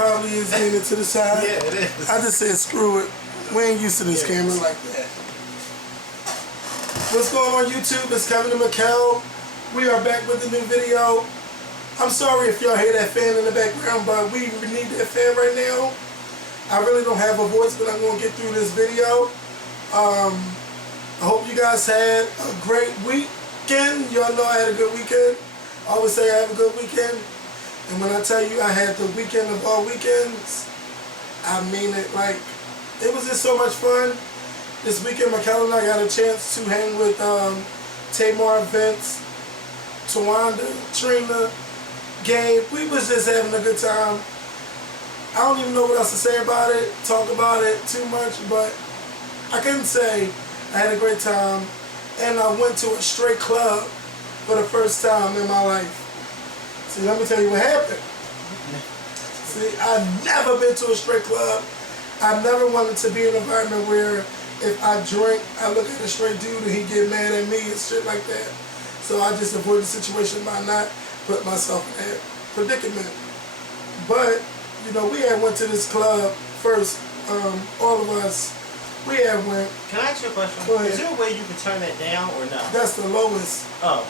probably is leaning to the side. Yeah, it is. I just said screw it. We ain't used to this camera like that. What's going on YouTube? It's Kevin and MAKAEL. We are back with a new video. I'm sorry if y'all hear that fan in the background, but we need that fan right now. I really don't have a voice, but I'm going to get through this video. I hope you guys had a great weekend. Y'all know I had a good weekend. I always say I have a good weekend. And when I tell you I had the weekend of all weekends, I mean it. Like, it was just so much fun. This weekend, MAKAEL and I got a chance to hang with Tamar, Vince, Tawanda, Trina, Gabe. We was just having a good time. I don't even know what else to say about it, talk about it too much, but I couldn't say I had a great time. And I went to a straight club for the first time in my life. See, let me tell you what happened. See, I've never been to a straight club. I've never wanted to be in an environment where if I drink, I look at a straight dude and he get mad at me and shit like that. So I just avoid the situation by not put myself in that predicament. But, you know, we had went to this club first, all of us. We had went. Can I ask you a question? Is there a way you can turn that down or no? That's the lowest. Oh.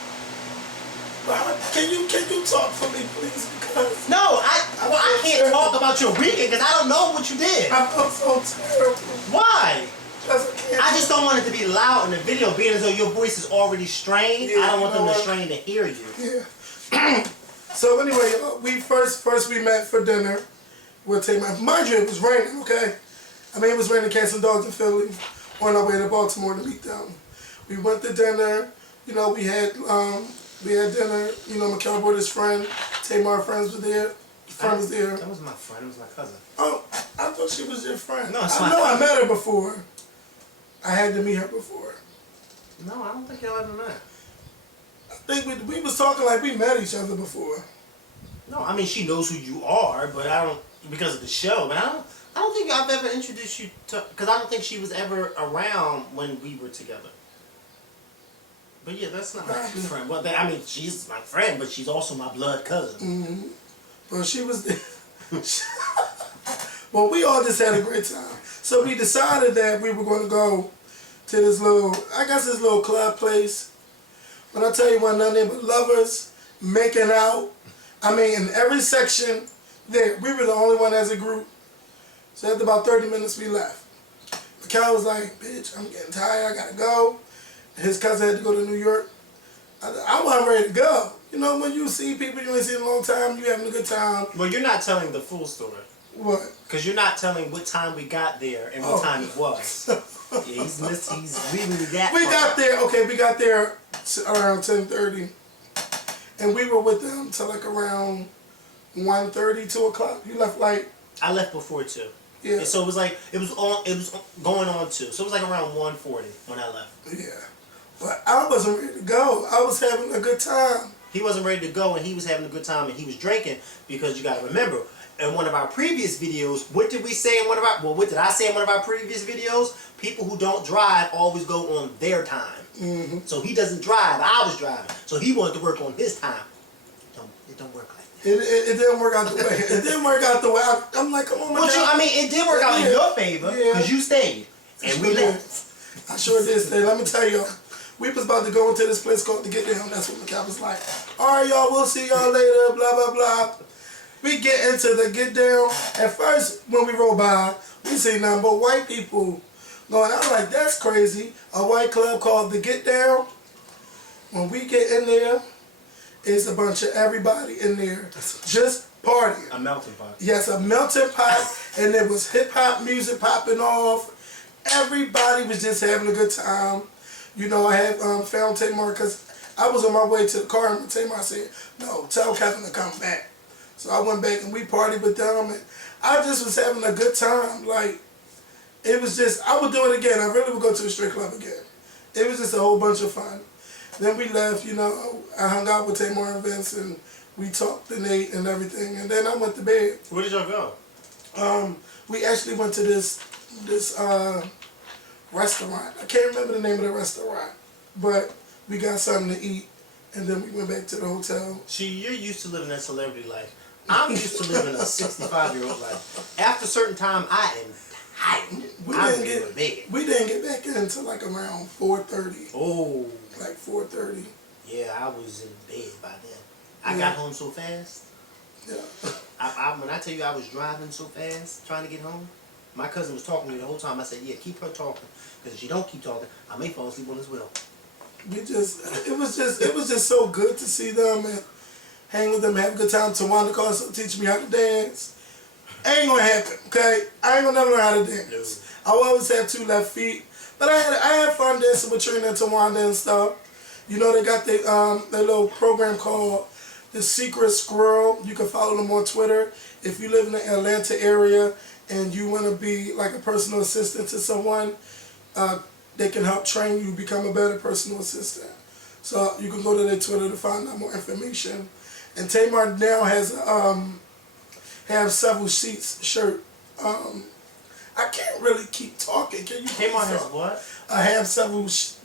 Can you talk for me, please? Because no, I can't talk about your weekend because I don't know what you did. I feel so terrible. Why? I just don't want it to be loud in the video, being as though your voice is already strained. Yeah, I don't want them to strain to hear you. Yeah. So anyway, we first we met for dinner with Tamar. Mind you, it was raining. Okay, I mean it was raining cats and dogs in Philly on our way to Baltimore to meet them. We went to dinner. You know, we had dinner. You know, MAKAEL brought his friend. Tamar friends were there. Friend was there. That was my friend. It was my cousin. Oh, I thought she was your friend. No, I met her before. I had to meet her before. No, I don't think y'all ever met. I think we was talking like we met each other before. No, I mean she knows who you are, but I don't because of the show. But I don't think I've ever introduced you to because I don't think she was ever around when we were together. But yeah, that's not my friend. Well, I mean, she's my friend, but she's also my blood cousin. Mm-hmm. Well, she was there. Well, we all just had a great time. So we decided that we were going to go to this little club place. When I tell you what, nothing but lovers making out. I mean, in every section there, we were the only one as a group. So after about 30 minutes, we left. MAKAEL was like, bitch, I'm getting tired, I gotta go. His cousin had to go to New York. I wasn't ready to go. You know, when you see people you ain't seen in a long time, you having a good time. Well, you're not telling the full story. What? Because you're not telling what time we got there and what time it was. Yeah, he's leaving that We got there, okay, we got there around 10:30. And we were with them till like around 1:30, 2 o'clock. You left like... I left before 2. Yeah. And so it was like, it was going on 2. So it was like around 1:40 when I left. Yeah. But I wasn't ready to go. I was having a good time. He wasn't ready to go and he was having a good time and he was drinking because you got to remember, in one of our previous videos, what did we say in one of our, well, what did I say in one of our previous videos? People who don't drive always go on their time. Mm-hmm. So he doesn't drive, I was driving. So he wanted to work on his time. It don't work like that. It didn't work out the way. It didn't work out the way. I'm like, come on, man. I mean, it did work out in your favor because you stayed. And we left. I sure did stay. Let me tell y'all. We was about to go into this place called The Get Down. That's what MAKAEL was like. Alright, y'all, we'll see y'all later, blah, blah, blah. We get into the Get Down. At first, when we roll by, we see nothing but white people going. I'm like, that's crazy. A white club called The Get Down. When we get in there, it's a bunch of everybody in there just partying. A melting pot. Yes, a melting pot. And there was hip-hop music popping off. Everybody was just having a good time. You know, I had found Tamar because I was on my way to the car and Tamar said, no, tell Kevin to come back. So I went back and we partied with them and I just was having a good time. Like, it was just, I would do it again. I really would go to a strip club again. It was just a whole bunch of fun. Then we left, you know, I hung out with Tamar and Vince and we talked and ate and everything. And then I went to bed. Where did y'all go? We actually went to this restaurant. I can't remember the name of the restaurant, but we got something to eat, and then we went back to the hotel. See, you're used to living that celebrity life. I'm used to living a 65-year-old life. After a certain time, I am tired. We didn't get back in until like around 4:30. Oh. Like 4:30. Yeah, I was in bed by then. I got home so fast. Yeah. When I tell you I was driving so fast, trying to get home, my cousin was talking to me the whole time. I said, yeah, keep her talking. Because if she don't keep talking, I may fall asleep on this wheel. It was just so good to see them and hang with them, have a good time. Tawanda also teach me how to dance. Ain't gonna happen, okay? I ain't gonna never learn how to dance. No. I always have 2 left feet. But I had fun dancing with Trina and Tawanda and stuff. You know, they got their little program called The Secret Squirrel. You can follow them on Twitter. If you live in the Atlanta area and you want to be like a personal assistant to someone, they can help train you become a better personal assistant. So you can go to their Twitter to find out more information. And Tamar now has have several sheets shirt. I can't really keep talking. Can you? Tamar has what? I have several seats.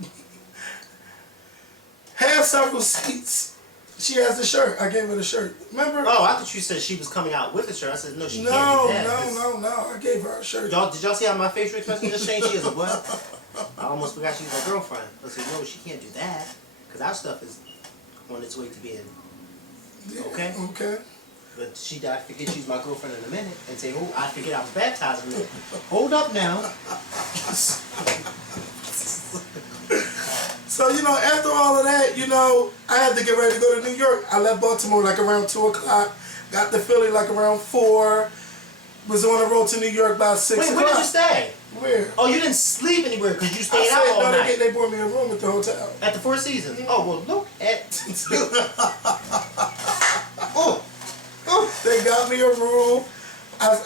She has the shirt. I gave her the shirt. Remember? Oh, I thought you said she was coming out with a shirt. I said no, she can't do that. No. I gave her a shirt. Did y'all see how my facial expression just changed? She has a what? I almost forgot she was my girlfriend. I said no, she can't do that because our stuff is on its way to being okay. Okay. But I forget she's my girlfriend in a minute and say, oh, I forget I was baptizing her. Hold up now. So, you know, after all of that, you know, I had to get ready to go to New York. I left Baltimore like around 2 o'clock. Got to Philly like around 4. Was on the road to New York by 6 o'clock. Wait, where did you stay? Where? Oh, you didn't sleep anywhere because you stayed out all night. They brought me a room at the hotel. At the Four Seasons? Mm-hmm. Oh, well, look at They got me a room. I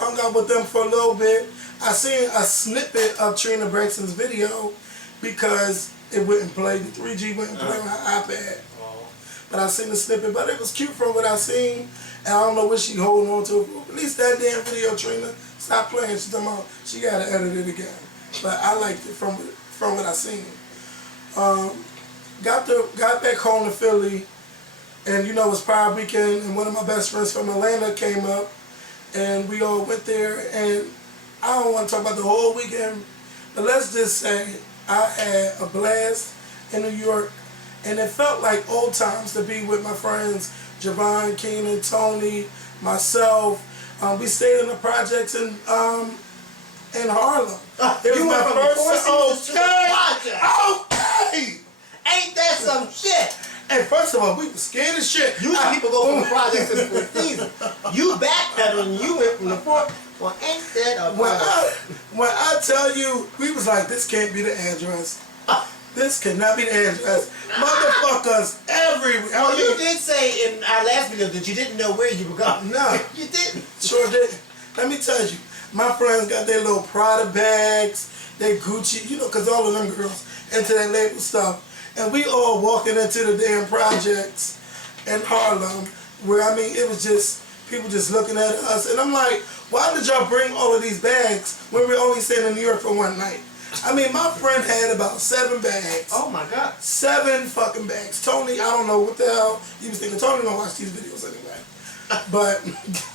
hung out with them for a little bit. I seen a snippet of Trina Braxton's video because it wouldn't play. The 3G wouldn't play on her iPad. Oh. But I seen the snippet. But it was cute from what I seen. And I don't know what she holding on to. At least that damn video, Trina. Stop playing. She's talking about she got to edit it again. But I liked it from what I seen. Got back home to Philly. And you know, it was Pride Weekend, and one of my best friends from Atlanta came up, and we all went there, and I don't want to talk about the whole weekend, but let's just say I had a blast in New York, and it felt like old times to be with my friends, Javon, Keenan, Tony, myself. We stayed in the projects in Harlem. It was my first Okay! Ain't that some shit? And first of all, we were scared as shit. Usually people go from the projects to the Four Seasons. You backpedaling, you went from the Four. Well, ain't that a when I tell you, we was like, this can't be the address. This cannot be the address. Motherfuckers everywhere. Well, you did say in our last video that you didn't know where you were going. No. You didn't. Sure didn't. Let me tell you, my friends got their little Prada bags, they Gucci, you know, because all of them girls into that label stuff. And we all walking into the damn projects in Harlem where, I mean, it was just, people just looking at us. And I'm like, why did y'all bring all of these bags when we're only staying in New York for one night? I mean, my friend had about 7 bags. Oh my God. 7 fucking bags. Tony, I don't know what the hell he was thinking. Tony don't watch these videos anyway. But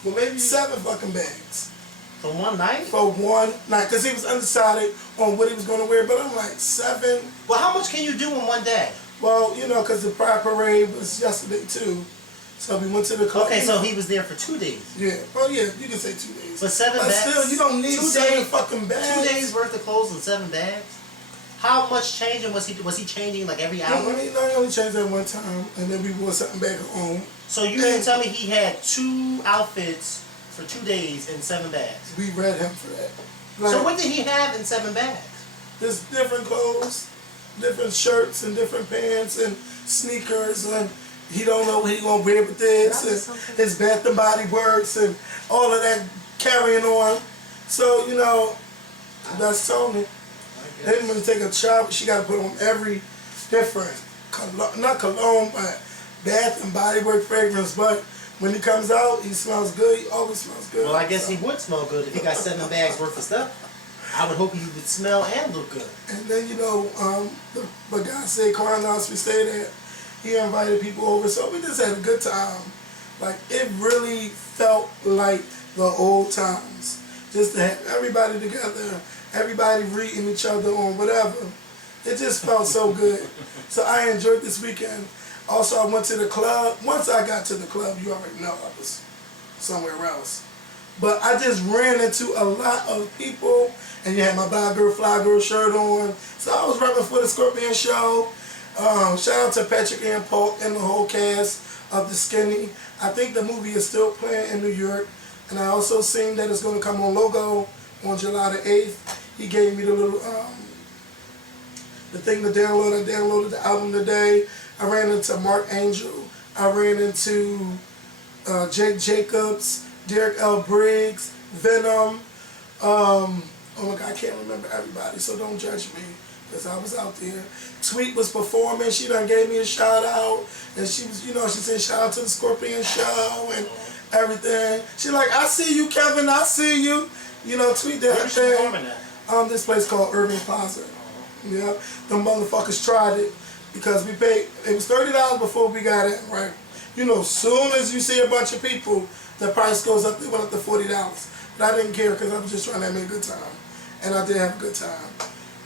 well, maybe 7 fucking bags. For one night? For one night. Because he was undecided on what he was going to wear. But I'm like, 7. Well, how much can you do in one day? Well, you know, because the Pride Parade was yesterday too. So we went to the club. Okay, so he was there for 2 days. Yeah. Well, yeah, you can say 2 days. But 7 but bags? Still, you don't need 7 fucking bags. 2 days worth of clothes and 7 bags? How much changing was he changing like every hour? No, he only changed that one time, and then we wore something back home. So you mean to tell me he had 2 outfits for 2 days and 7 bags? We read him for that. Like, so what did he have in 7 bags? Just different clothes, different shirts and different pants and sneakers, and he don't know what he gonna wear with this, and his Bath and Body Works and all of that carrying on. So, you know, that's Tony. Then when you take a shower, she got to put on every different, not cologne, but Bath and Body Works fragrance. But when he comes out, he smells good. He always smells good. Well, I guess he would smell good if he got 7 bags worth of stuff. I would hope he would smell and look good. And then, you know, the guy said, Cornhouse we stayed at, he invited people over. So we just had a good time. Like, it really felt like the old times. Just to have everybody together, everybody reading each other on whatever. It just felt so good. So I enjoyed this weekend. Also, I went to the club. Once I got to the club, you already know I was somewhere else. But I just ran into a lot of people, and you had my Buy Girl, Fly Girl shirt on. So I was repping for the Scorpion show. Shout out to Patrick and Polk and the whole cast of The Skinny. I think the movie is still playing in New York. And I also seen that it's going to come on Logo on July the 8th. He gave me the little, the thing to download. I downloaded the album today. I ran into Mark Angel. I ran into Jake Jacobs, Derek L. Briggs, Venom. Oh my God, I can't remember everybody, so don't judge me, because I was out there. Tweet was performing. She done gave me a shout out. And she was, you know, she said shout out to the Scorpion show and everything. She like, I see you, Kevin, I see you. You know, Tweet did her thing. This place called Irving Plaza. Yeah, them motherfuckers tried it because we paid, it was $30 before we got in, right? You know, soon as you see a bunch of people, the price goes up, they went up to $40. But I didn't care because I was just trying to have a good time. And I did have a good time.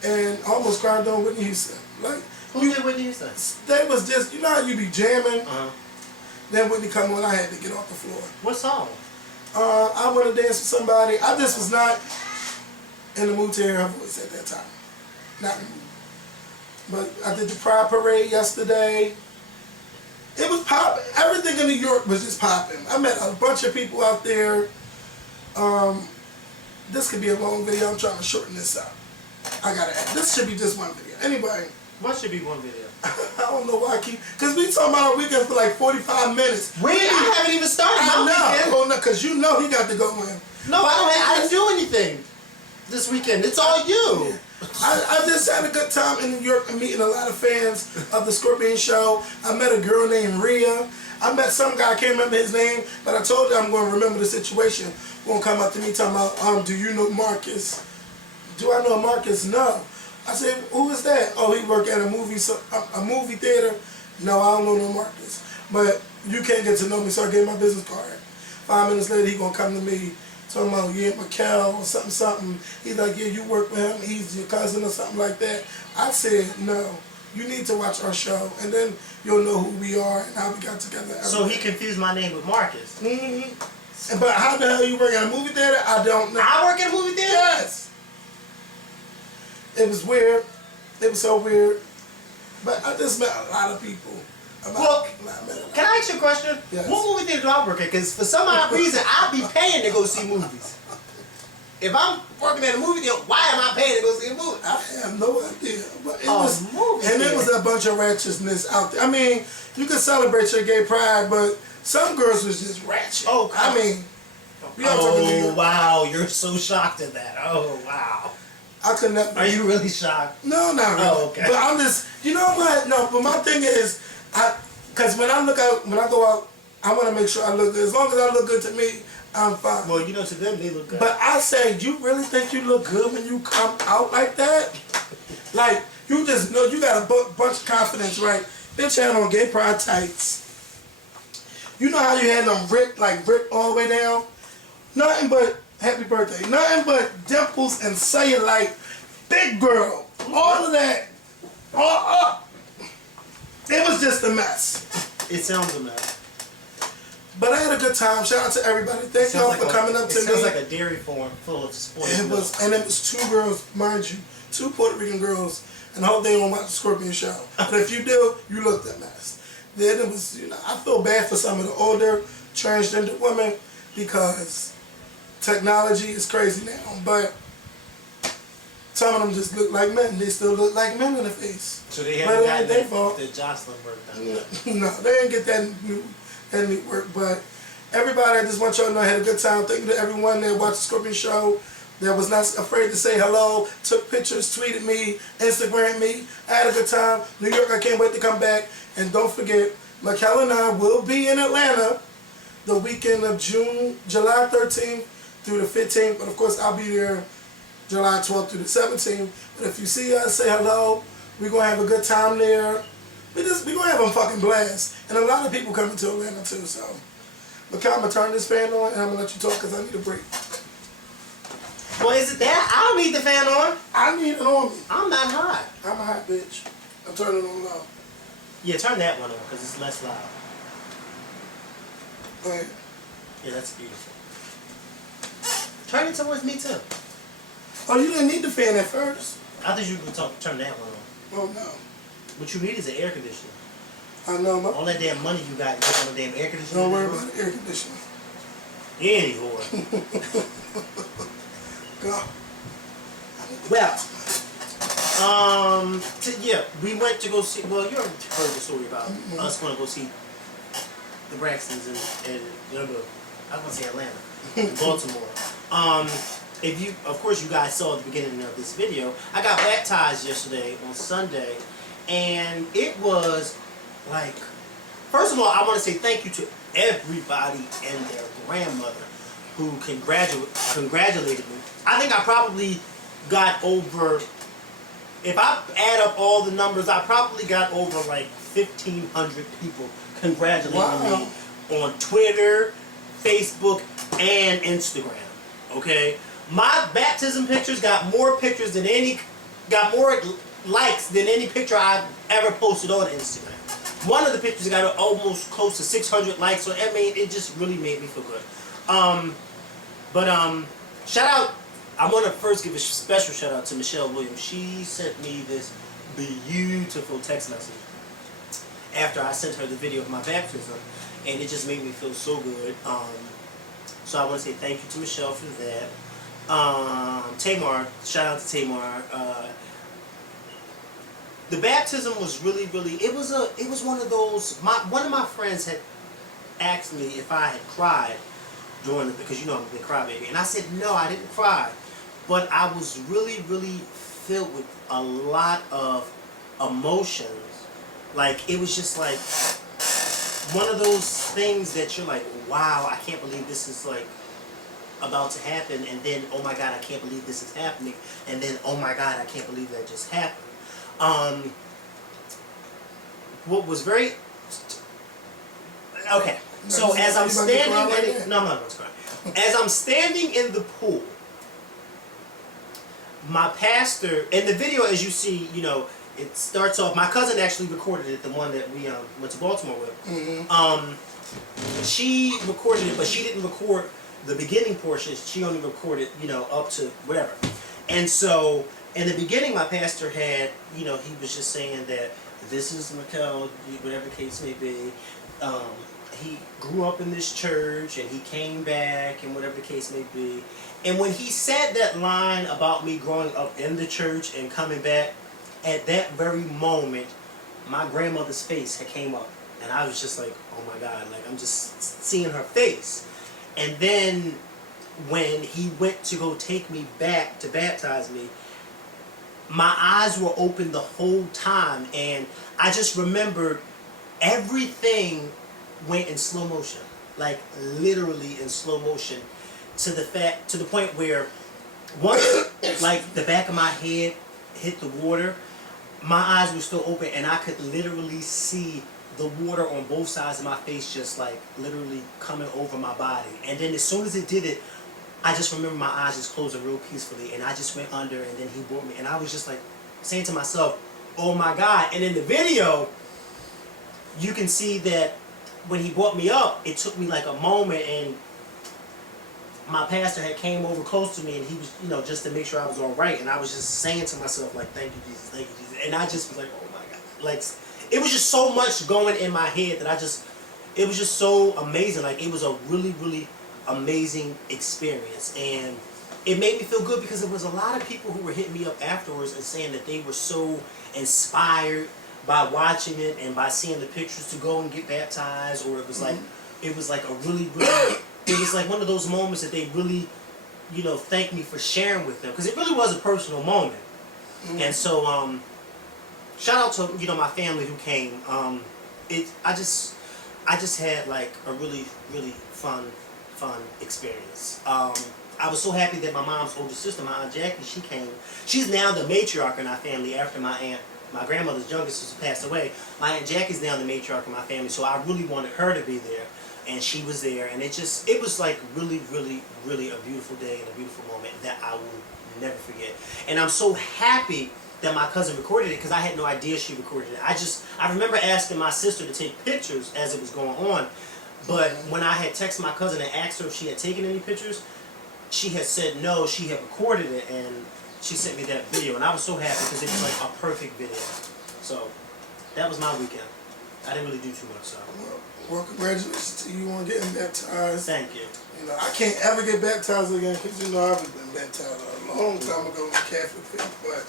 And I almost cried on Whitney Houston. Like, who did Whitney Houston? They was just, you know how you be jamming? Then Whitney come on, I had to get off the floor. What song? I Want to Dance with Somebody. I just was not in the mood to hear her voice at that time. Not in the mood. But I did the Pride Parade yesterday. It was popping. Everything in New York was just popping. I met a bunch of people out there. This could be a long video. I'm trying to shorten this up. This should be just one video. Anyway. What should be one video? I don't know why I keep, because we talking about our weekend for like 45 minutes. I haven't even started my weekend. Oh no, because you know he got to go in. No, I didn't do anything this weekend. It's all you. Yeah. I just had a good time in New York and meeting a lot of fans of the Scorpion show. I met a girl named Rhea. I met some guy, I can't remember his name, but I told you I'm going to remember the situation. Won't come up to me talking about, do you know Marcus? Do I know Marcus? No. I said, who is that? Oh, he worked at a movie theater. No, I don't know no Marcus. But you can't get to know me, so I gave my business card. 5 minutes later, he gonna come to me, talking about, yeah, MAKAEL or something. He's like, yeah, you work with him, he's your cousin or something like that. I said, no, you need to watch our show, and then you'll know who we are and how we got together. So he confused my name with Marcus. Mm-hmm. But how the hell you work at a movie theater? I don't know. I work at a movie theater? Yes. It was weird. It was so weird. But I just met a lot of people. Well, can I ask you a question? Yes. What movie theater do I work at? Because for some odd reason, I'll be paying to go see movies. If I'm working at a movie theater, why am I paying to go see a movie? I have no idea. But it was, and it was a bunch of ratchetness out there. I mean, you can celebrate your gay pride, but some girls was just ratchet. Oh, I mean, oh wow, you're so shocked at that. Oh wow. I could never. Are you really shocked? No, not really. Oh, okay. But I'm just, you know what? No, but my thing is, because when I go out, I want to make sure I look good. As long as I look good to me, I'm fine. Well, you know, to them, they look good. But I say, you really think you look good when you come out like that? Like, you just know, you got a bunch of confidence, right? Bitch had on gay pride tights. You know how you had them ripped all the way down? Nothing but, happy birthday, nothing but dimples and cellulite, big girl, all of that, all up. It was just a mess. It sounds a mess. But I had a good time. Shout out to everybody. Thank y'all for coming up to me. It sounds like a dairy farm full of sports. It was 2 girls, mind you, 2 Puerto Rican girls, and I hope they don't watch the Scorpion show. But if you do, you look that mess. Then it was, you know, I feel bad for some of the older transgender women because technology is crazy now, but some of them just look like men. They still look like men in the face. So they haven't gotten their fault. The Jocelyn work done. No, they didn't get that new work. But everybody, I just want y'all to know I had a good time. Thank you to everyone that watched the Scorpion show, that was not afraid to say hello, took pictures, tweeted me, Instagrammed me. I had a good time. New York, I can't wait to come back. And don't forget, MAKAEL and I will be in Atlanta the weekend of July 13th through the 15th. But of course, I'll be there July 12th through the 17th. But if you see us, say hello. We're going to have a good time there. We're going to have a fucking blast. And a lot of people coming to Atlanta too, so MAKAEL, I'm going to turn this fan on and I'm going to let you talk because I need a break. Well, is it that? I don't need the fan on. I need it on me. I'm not hot. I'm a hot bitch. I'm turning it on low. Yeah, turn that one on because it's less loud. Go ahead. Yeah, that's beautiful. Turn it towards me too. Oh, you didn't need the fan at first? I thought you were going to turn that one on. Oh, no. What you need is an air conditioner. I know. All that damn money you got, you put on a damn air conditioner. Don't worry about the air conditioner. Any whore. Go. Well, yeah, we went to go see. Well, you already heard the story about us going to go see the Braxtons in I was going to say Atlanta, Baltimore. If you, of course, you guys saw at the beginning of this video, I got baptized yesterday on Sunday, and it was like, first of all, I want to say thank you to everybody and their grandmother who congratulated me. I think I probably got over, if I add up all the numbers, I probably got over like 1,500 people congratulating me on Twitter, Facebook, and Instagram. Okay? My baptism pictures got more pictures than got more likes than any picture I've ever posted on Instagram. One of the pictures got almost close to 600 likes, so I mean, it just really made me feel good. Shout out, I want to first give a special shout out to Michelle Williams. She sent me this beautiful text message after I sent her the video of my baptism, and it just made me feel so good. So I want to say thank you to Michelle for that. Tamar, shout out to Tamar. The baptism was really, it was one of those, one of my friends had asked me if I had cried during it, because you know I'm a big crybaby, and I said no, I didn't cry, but I was really filled with a lot of emotions. Like, it was just like one of those things that you're like, wow, I can't believe this is like about to happen, and then oh my god, I can't believe this is happening, and then oh my god, I can't believe that just happened. What was very okay. So as I'm standing in, no, I'm not going to cry. As I'm standing in the pool, my pastor, in the video, as you see, you know, it starts off. My cousin actually recorded it, the one that we went to Baltimore with. Mm-hmm. She recorded it, but she didn't record the beginning portion. She only recorded, you know, up to whatever. And so in the beginning, my pastor had, you know, he was just saying that this is MAKAEL, whatever the case may be. He grew up in this church and he came back and whatever the case may be. And when he said that line about me growing up in the church and coming back, at that very moment, my grandmother's face had came up. And I was just like, oh my God, like I'm just seeing her face. And then when he went to go take me back to baptize me, my eyes were open the whole time. And I just remembered everything went in slow motion, like literally in slow motion, to the point where once like the back of my head hit the water, my eyes were still open and I could literally see the water on both sides of my face just like literally coming over my body. And then as soon as it did it, I just remember my eyes just closing real peacefully and I just went under, and then he brought me, and I was just like saying to myself, oh my God. And in the video you can see that when he brought me up, it took me like a moment, and my pastor had came over close to me, and he was, you know, just to make sure I was all right, and I was just saying to myself like, thank you Jesus, and I just was like, oh my God, like it was just so much going in my head that it was just so amazing. Like, it was a really amazing experience, and it made me feel good because there was a lot of people who were hitting me up afterwards and saying that they were so inspired by watching it and by seeing the pictures to go and get baptized, or it was like a really it was like one of those moments that they really, you know, thanked me for sharing with them, because it really was a personal moment. And so shout out to, you know, my family who came. I just had like a really fun experience. I was so happy that my mom's older sister, my Aunt Jackie, she came. She's now the matriarch in our family after my grandmother's youngest sister passed away. My Aunt Jackie's now the matriarch of my family, so I really wanted her to be there. and she was there, and it was like really, really, really a beautiful day and a beautiful moment that I will never forget. And I'm so happy that my cousin recorded it, because I had no idea she recorded it. I remember asking my sister to take pictures as it was going on, but when I had texted my cousin and asked her if she had taken any pictures, she had said no, she had recorded it, and she sent me that video, and I was so happy because it was like a perfect video. So that was my weekend. I didn't really do too much, so. Well, congratulations to you on getting baptized. Thank you. You know, I can't ever get baptized again because, you know, I've been baptized a long time ago in the Catholic faith, but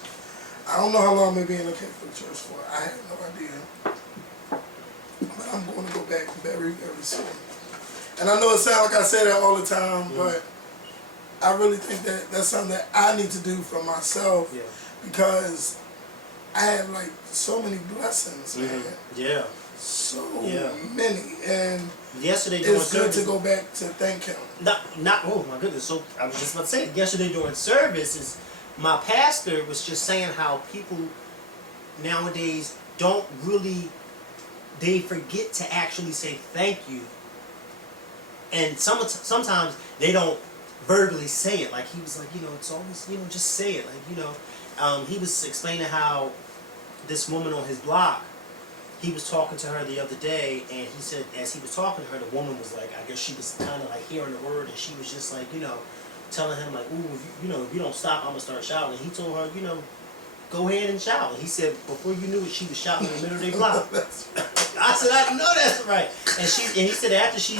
I don't know how long I'm going to be in the Catholic church for. I have no idea. But I'm going to go back very, very soon. And I know it sounds like I say that all the time, but I really think that that's something that I need to do for myself, because I have like so many blessings, man. Yeah. So many, and yesterday during it's good service, to go back to thank him. Not oh my goodness. So I was just about to say, yesterday during service, my pastor was just saying how people nowadays don't really, they forget to actually say thank you, and sometimes they don't verbally say it. Like he was like, you know, it's always, you know, just say it. Like, you know, he was explaining how this woman on his block, he was talking to her the other day, and he said as he was talking to her, the woman was like, I guess she was kind of like hearing the word, and she was just like, you know, telling him like, ooh, if you don't stop, I'm gonna start shouting. And he told her, you know, go ahead and shout. And he said before you knew it, she was shouting in the middle of their block. I said, I know that's right. And he said after she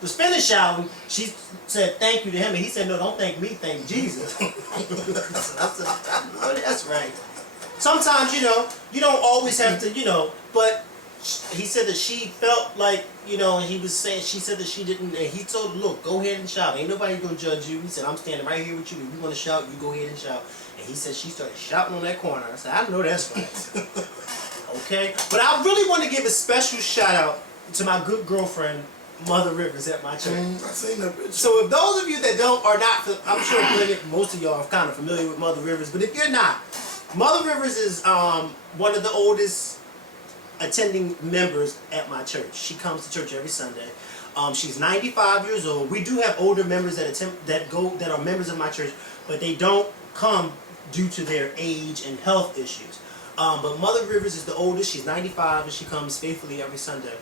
was finished shouting, she said thank you to him, and he said, no, don't thank me, thank Jesus. I said, I know that's right. Sometimes, you know, you don't always have to, you know, but he said that she felt like, you know, and she said that she didn't, and he told her, look, go ahead and shout. Ain't nobody gonna judge you. He said, I'm standing right here with you. If you want to shout, you go ahead and shout. And he said she started shouting on that corner. I said, I know that's right. Okay? But I really want to give a special shout out to my good girlfriend, Mother Rivers, at my church. I seen that picture. So if those of you that are not, I'm sure most of y'all are kind of familiar with Mother Rivers, but if you're not, Mother Rivers is one of the oldest attending members at my church. She comes to church every Sunday. She's 95 years old. We do have older members that are members of my church, but they don't come due to their age and health issues. But Mother Rivers is the oldest. She's 95, and she comes faithfully every Sunday.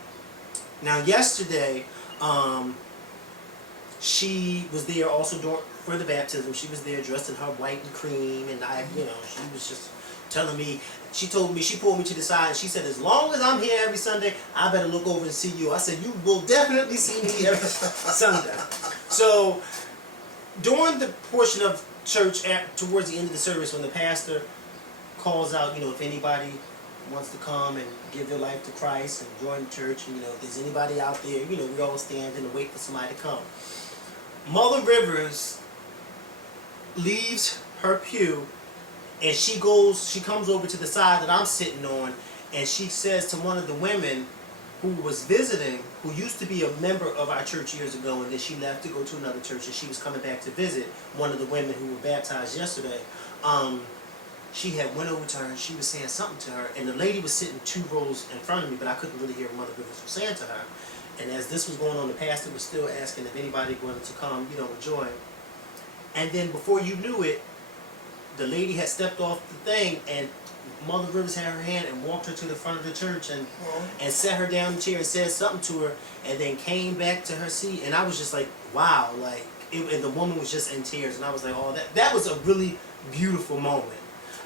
Now, yesterday, she was there also for the baptism. She was there dressed in her white and cream, and she was just telling me, she pulled me to the side, and she said, as long as I'm here every Sunday, I better look over and see you. I said, you will definitely see me every Sunday. So, during the portion of church, towards the end of the service, when the pastor calls out, if anybody wants to come and give their life to Christ and join the church, and if there's anybody out there, we all stand and wait for somebody to come. Mother Rivers leaves her pew, and she comes over to the side that I'm sitting on, and she says to one of the women who was visiting, who used to be a member of our church years ago, and then she left to go to another church, and she was coming back to visit one of the women who were baptized yesterday. She had went over to her, and she was saying something to her, and the lady was sitting 2 rows in front of me, but I couldn't really hear what Mother Rivers was saying to her. And as this was going on, the pastor was still asking if anybody wanted to come, and join. And then before you knew it, the lady had stepped off the thing, and Mother Rivers had her hand and walked her to the front of the church and sat her down in the chair and said something to her, and then came back to her seat. And I was just like, wow, and the woman was just in tears, and I was like, oh, that was a really beautiful moment.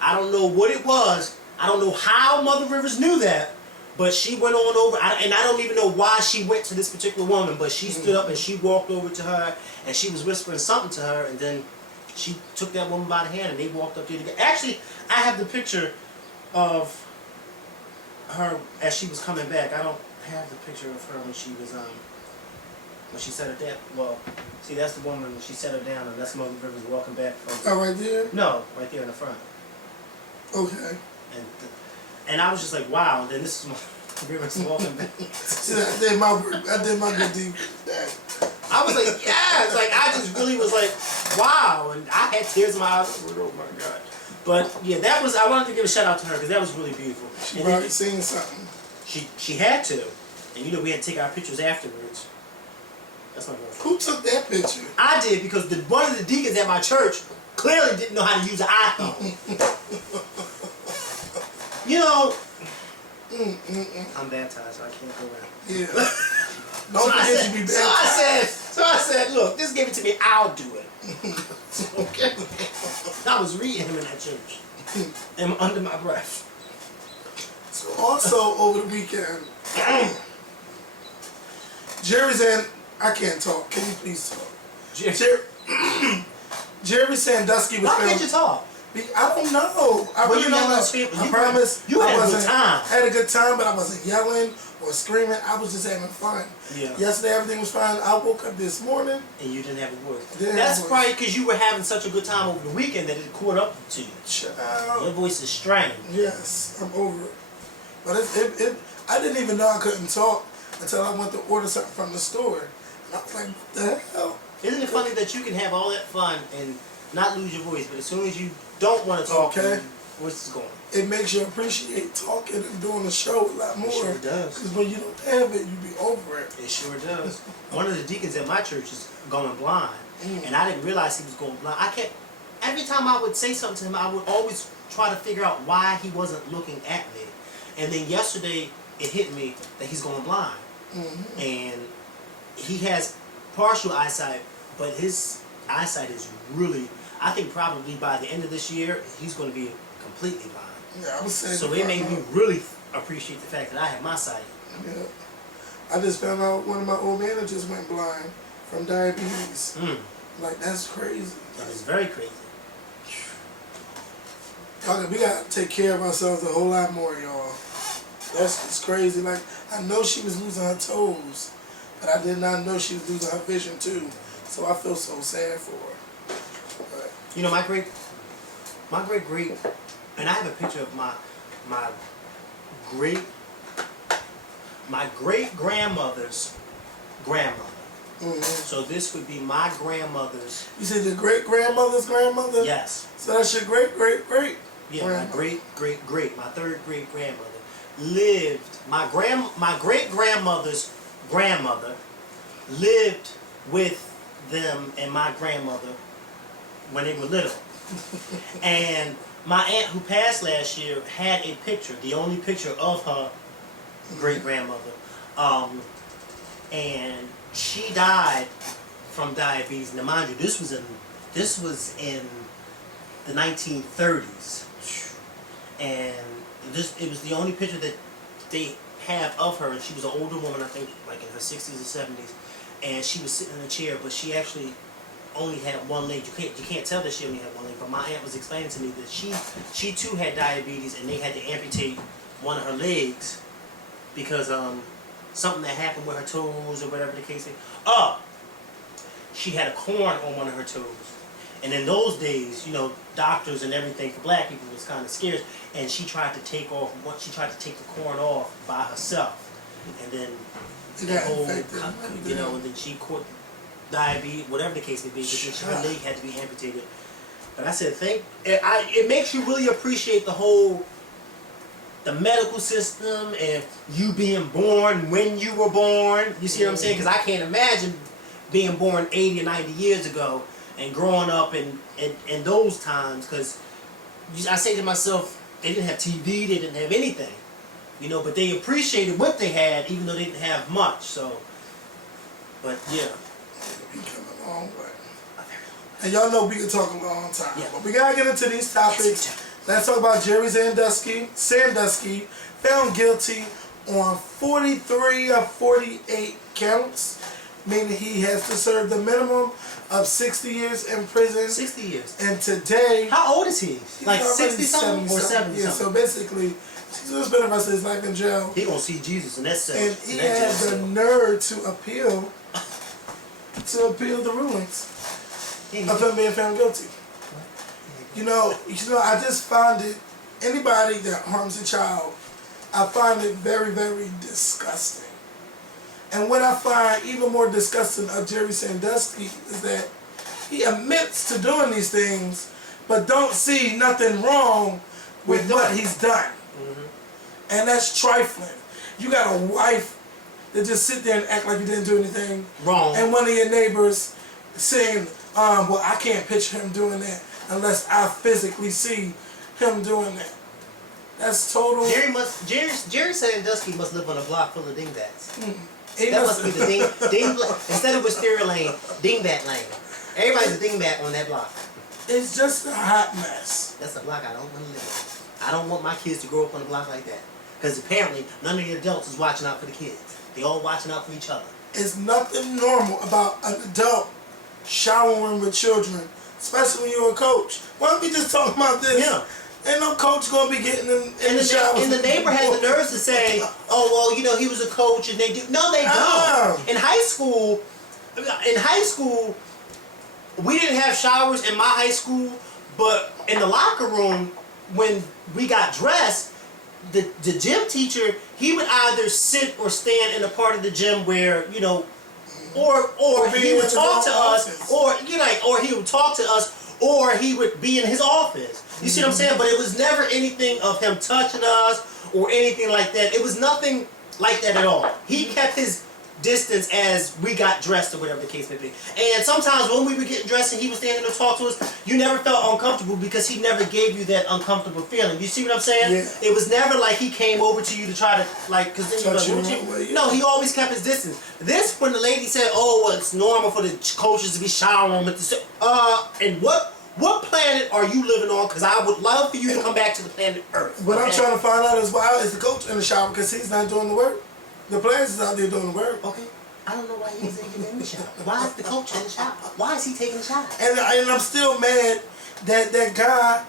I don't know what it was. I don't know how Mother Rivers knew that, but she went on over, and I don't even know why she went to this particular woman, but she stood up and she walked over to her, and she was whispering something to her, and then she took that woman by the hand, and they walked up there together. Actually, I have the picture of her as she was coming back. I don't have the picture of her when she was, when she set her down. Well, see, that's the woman when she set her down, and that's Mother Rivers walking back from. Oh, right there? No, right there in the front. Okay. And I was just like, wow. And then this is Mother Rivers walking back. See, I did my good deed. I was like, yeah. It's like, I just really was like, wow. And I had tears in my eyes. Oh my God. But yeah, I wanted to give a shout out to her because that was really beautiful. She probably seen something. She had to. And you know we had to take our pictures afterwards. That's my girlfriend. Who took that picture? I did because one of the deacons at my church clearly didn't know how to use an iPhone. You know, I'm baptized, so I can't go around. Yeah. Don't forget to be baptized. So I said, look, just give it to me, I'll do it. Okay. I was reading him in that church. And under my breath. So also over the weekend, Jerry's and I can't talk. Can you please talk? Jerry Sandusky was Why filmed. can't you talk? I don't know. I really don't know. I promise. You had I a wasn't, good time. I had a good time, but I wasn't yelling or screaming. I was just having fun. Yeah. Yesterday everything was fine. I woke up this morning. And you didn't have a voice. Didn't That's have a voice. probably because you were having such a good time over the weekend that it caught up to you. Child. Your voice is strange. Yes, I'm over it. But I didn't even know I couldn't talk until I went to order something from the store. And I was like, what the hell? Isn't it funny that you can have all that fun and not lose your voice, but as soon as you don't want to talk, Okay. your voice is gone. It makes you appreciate talking and doing the show a lot more. It sure does. Because when you don't have it, you be over it. It sure does. One of the deacons at my church is going blind, and I didn't realize he was going blind. Every time I would say something to him, I would always try to figure out why he wasn't looking at me. And then yesterday, it hit me that he's going blind. And he has partial eyesight, but his eyesight is really, I think probably by the end of this year, he's going to be completely blind. Yeah, I was saying. So it made me really appreciate the fact that I have my sight. Yeah. I just found out one of my old managers went blind from diabetes. Like, that's crazy. That is very crazy. We gotta take care of ourselves a whole lot more, y'all. That's just crazy. Like, I know she was losing her toes, but I did not know she was losing her vision too. So I feel so sad for her. But, You know, my great, and I have a picture of my great grandmother's grandmother. So this would be my grandmother's. you said your great grandmother's grandmother? Yes. So that's your great great great. Yeah, grandmother. my third great grandmother lived. My great grandmother's grandmother lived with them and my grandmother when they were little. And my aunt who passed last year had a picture, the only picture of her great grandmother, and she died from diabetes. Now, mind you, this was in the 1930s, and it was the only picture that they have of her. And she was an older woman, I think, like in her 60s or 70s, and she was sitting in a chair, but she actually only had one leg. You can't tell that she only had one leg, but my aunt was explaining to me that she too had diabetes, and they had to amputate one of her legs because something that happened with her toes or whatever the case may be. She had a corn on one of her toes. And in those days, you know, doctors and everything for black people was kind of scarce, and she tried to take the corn off by herself, and then the whole, you know, and then she caught diabetes, whatever the case may be, because her leg had to be amputated. But I said, it makes you really appreciate the medical system and you being born when you were born. You see what I'm saying? Because I can't imagine being born 80 or 90 years ago and growing up in those times. Because I say to myself, they didn't have TV, they didn't have anything, you know, but they appreciated what they had, even though they didn't have much. So, but yeah. We come a long way. And y'all know we can talk a long time. Yeah. But we gotta get into these topics. Let's talk about Jerry Sandusky, found guilty on 43 of 48 counts, meaning he has to serve the minimum of 60 years in prison. 60 years. And today... How old is he? Like 60 something or 70 yeah, something? so basically, he's been the rest of his life in jail. He gonna see Jesus in that cell. And he had the nerve to appeal the rulings of him being found guilty. You know, I just find it, anybody that harms a child, I find it very, very disgusting. And what I find even more disgusting of Jerry Sandusky is that he admits to doing these things, but don't see nothing wrong with what he's done. And that's trifling. You got a wife to just sit there and act like you didn't do anything wrong. And one of your neighbors saying, well, I can't picture him doing that unless I physically see him doing that. That's total. Jerry Sandusky must live on a block full of dingbats. That must be the ding instead of Wisteria Lane, dingbat lane. Everybody's a dingbat on that block. It's just a hot mess. That's a block I don't want to live on. I don't want my kids to grow up on a block like that. Because apparently none of the adults is watching out for the kids. They all watching out for each other. It's nothing normal about an adult showering with children, especially when you're a coach. Why don't we just talk about this? Yeah. Ain't no coach gonna be getting in the shower. And the neighbor had the nerves to say, "Oh well, you know he was a coach," and they do. No, they don't. In high school, we didn't have showers in my high school, but in the locker room when we got dressed, the gym teacher, he would either sit or stand in a part of the gym where or he would talk to us, or he would talk to us, or he would be in his office. You see what I'm saying? But it was never anything of him touching us or anything like that. It was nothing like that at all. He kept his distance as we got dressed or whatever the case may be. And sometimes when we were getting dressed and he was standing to talk to us, you never felt uncomfortable because he never gave you that uncomfortable feeling. You see what I'm saying? Yeah. It was never like he came over to you to try to because then you're like, no, he always kept his distance. This when the lady said, "Oh, well, it's normal for the coaches to be showering with the and what planet are you living on? Because I would love for you to come back to the planet Earth." What I'm trying to find out is why is the coach in the shower because he's not doing the work. The players is out there doing the work. Okay. I don't know why he's even in the shower. Why is the coach in the shower? Why is he taking the shower? And I'm still mad that that guy,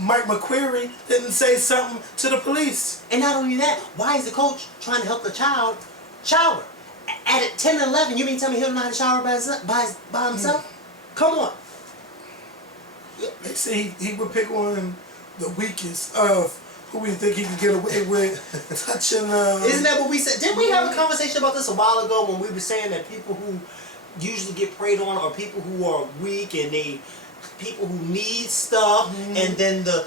Mike McQuarrie, didn't say something to the police. And not only that, why is the coach trying to help the child shower? At 10 and 11, you mean tell me he don't know how to shower by himself? Come on. They say he would pick on the weakest of who we think he can get away with touching. Isn't that what we said? Didn't we have a conversation about this a while ago when we were saying that people who usually get preyed on are people who are weak and people who need stuff, and then the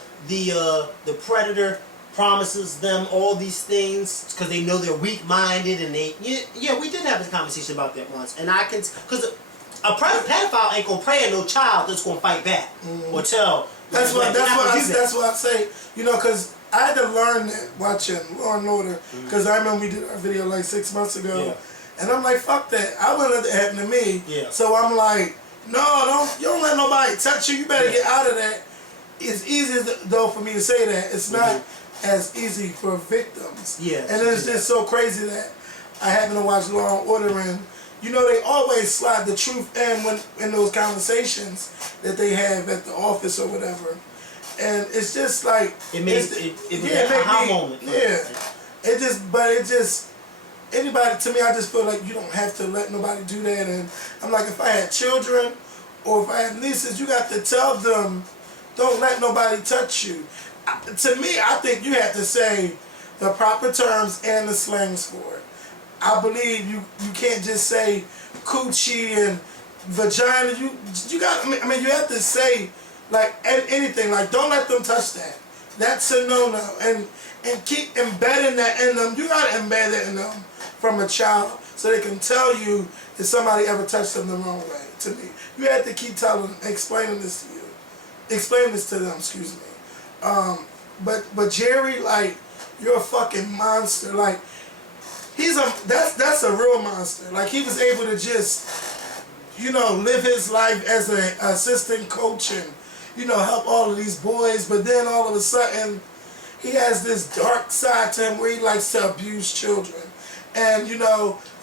predator promises them all these things because they know they're weak-minded and we did have this conversation about that once, and I can because a pedophile ain't gonna prey on no child that's gonna fight back or tell. That's what I say. Because I had to learn that watching Law and Order. Because I remember we did our video like 6 months ago, and I'm like, fuck that. I wouldn't let that happen to me. Yeah. So I'm like, no, you don't let nobody touch you. You better get out of that. It's easy though for me to say that. It's not as easy for victims. Yeah. And it's just so crazy that I happen to watch Law and Order, and they always slide the truth in those conversations that they have at the office or whatever. And it's just like it was a aha moment. Anybody, to me, I just feel like you don't have to let nobody do that. And I'm like, if I had children or if I had nieces, you got to tell them, don't let nobody touch you. To me, I think you have to say the proper terms and the slangs for it. I believe you can't just say coochie and vagina. You got. I mean, you have to say like anything. Like, don't let them touch that. That's a no-no. And keep embedding that in them. You gotta embed it in them from a child so they can tell you if somebody ever touched them the wrong way. To me, you have to keep explaining this to you, explain this to them. Excuse me. But Jerry, like, you're a fucking monster. Like. That's a real monster. Like, he was able to just, live his life as an assistant coach and, help all of these boys. But then all of a sudden, he has this dark side to him where he likes to abuse children. And,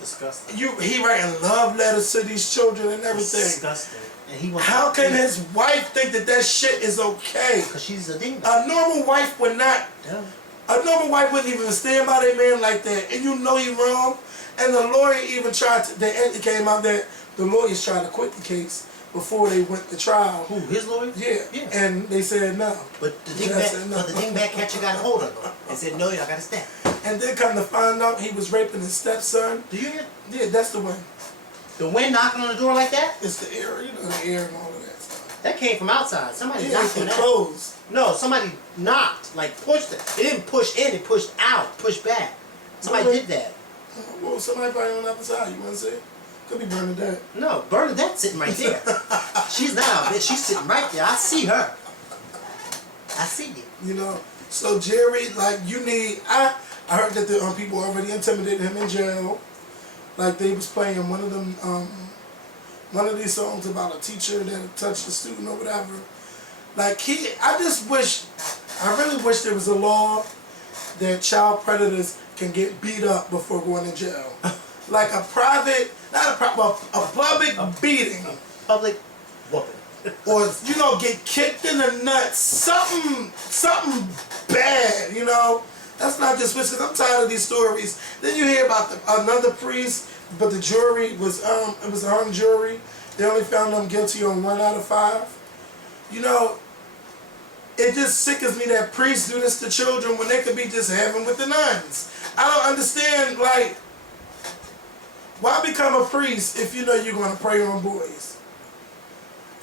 disgusting. He writing love letters to these children and everything. Disgusting. And how can his wife think that shit is okay? Because she's a demon. A normal wife would not. Yeah. A normal wife wouldn't even stand by their man like that, and you know he wrong. And the lawyer even tried to. It came out that the lawyers tried to quit the case before they went to trial. Who? His lawyer? Yeah. And they said no. But the dingbat catcher got a hold of him and said, "No, y'all got to stay." And then come to find out he was raping his stepson. Do you hear? Yeah, that's the wind. The wind knocking on the door like that? It's the air, the air and all of that stuff. That came from outside. Somebody knocked on that. Closed. No, somebody knocked, like pushed it. It didn't push in, it pushed out, pushed back. Somebody did that. Well, somebody probably on the other side, you want to say? Could be Bernadette. No, Bernadette's sitting right there. She's not out there. She's sitting right there. I see her. I see you. You know, so Jerry, like, you need, I heard that the people already intimidated him in jail. Like, they was playing one of them, one of these songs about a teacher that touched a student or whatever. Like, I really wish there was a law that child predators can get beat up before going to jail. Like a private, not a private, a public beating. Public whooping. Or, you know, get kicked in the nuts. Something bad, you know. That's not just because I'm tired of these stories. Then you hear about another priest, but the jury was, it was a hung jury. They only found them guilty on 1 out of 5. You know, it just sickens me that priests do this to children when they could be just having with the nuns. I don't understand, like, why become a priest if you know you're going to prey on boys?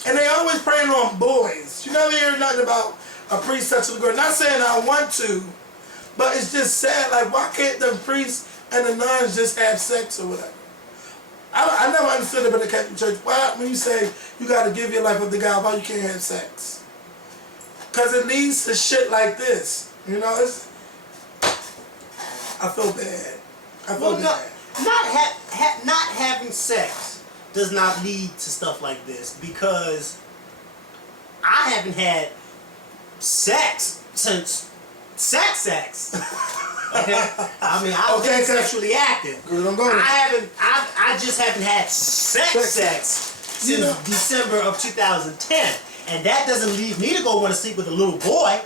And they always preying on boys. You never hear nothing about a priest touching a girl. Not saying I want to, but it's just sad. Like, why can't the priests and the nuns just have sex or whatever? I never understood it in the Catholic Church. Why, when you say you got to give your life up to God, why you can't have sex? Because it leads to shit like this. You know, it's... I feel bad. I feel bad. Not having sex does not lead to stuff like this, because I haven't had sex since sex. Okay? I mean, I've been sexually active. I just haven't had sex since December of 2010. And that doesn't leave me to go want to sleep with a little boy.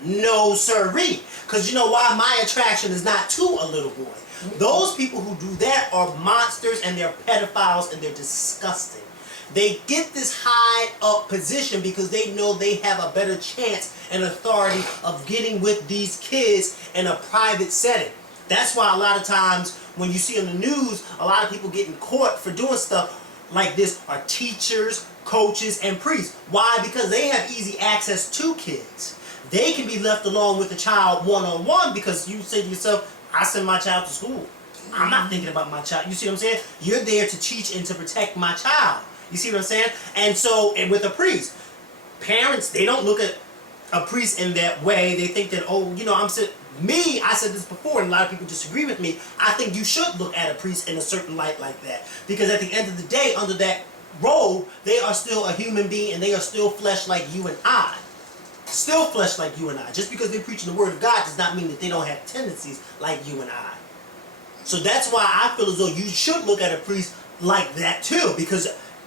No sirree. Because you know why? My attraction is not to a little boy. Those people who do that are monsters, and they're pedophiles, and they're disgusting. They get this high up position because they know they have a better chance and authority of getting with these kids in a private setting. That's why a lot of times when you see on the news, a lot of people getting caught for doing stuff like this are teachers, coaches, and priests. Why? Because they have easy access to kids. They can be left alone with the child one-on-one, because you say to yourself, I send my child to school. I'm not thinking about my child. You see what I'm saying? You're there to teach and to protect my child. You see what I'm saying? And so, and with a priest, parents, they don't look at a priest in that way. They think that, oh, you know, I said this before, and a lot of people disagree with me. I think you should look at a priest in a certain light like that. Because at the end of the day, under that robe, they are still a human being, and they are still flesh like you and I. Still flesh like you and I. Just because they're preaching the word of God does not mean that they don't have tendencies like you and I. So that's why I feel as though you should look at a priest like that too, because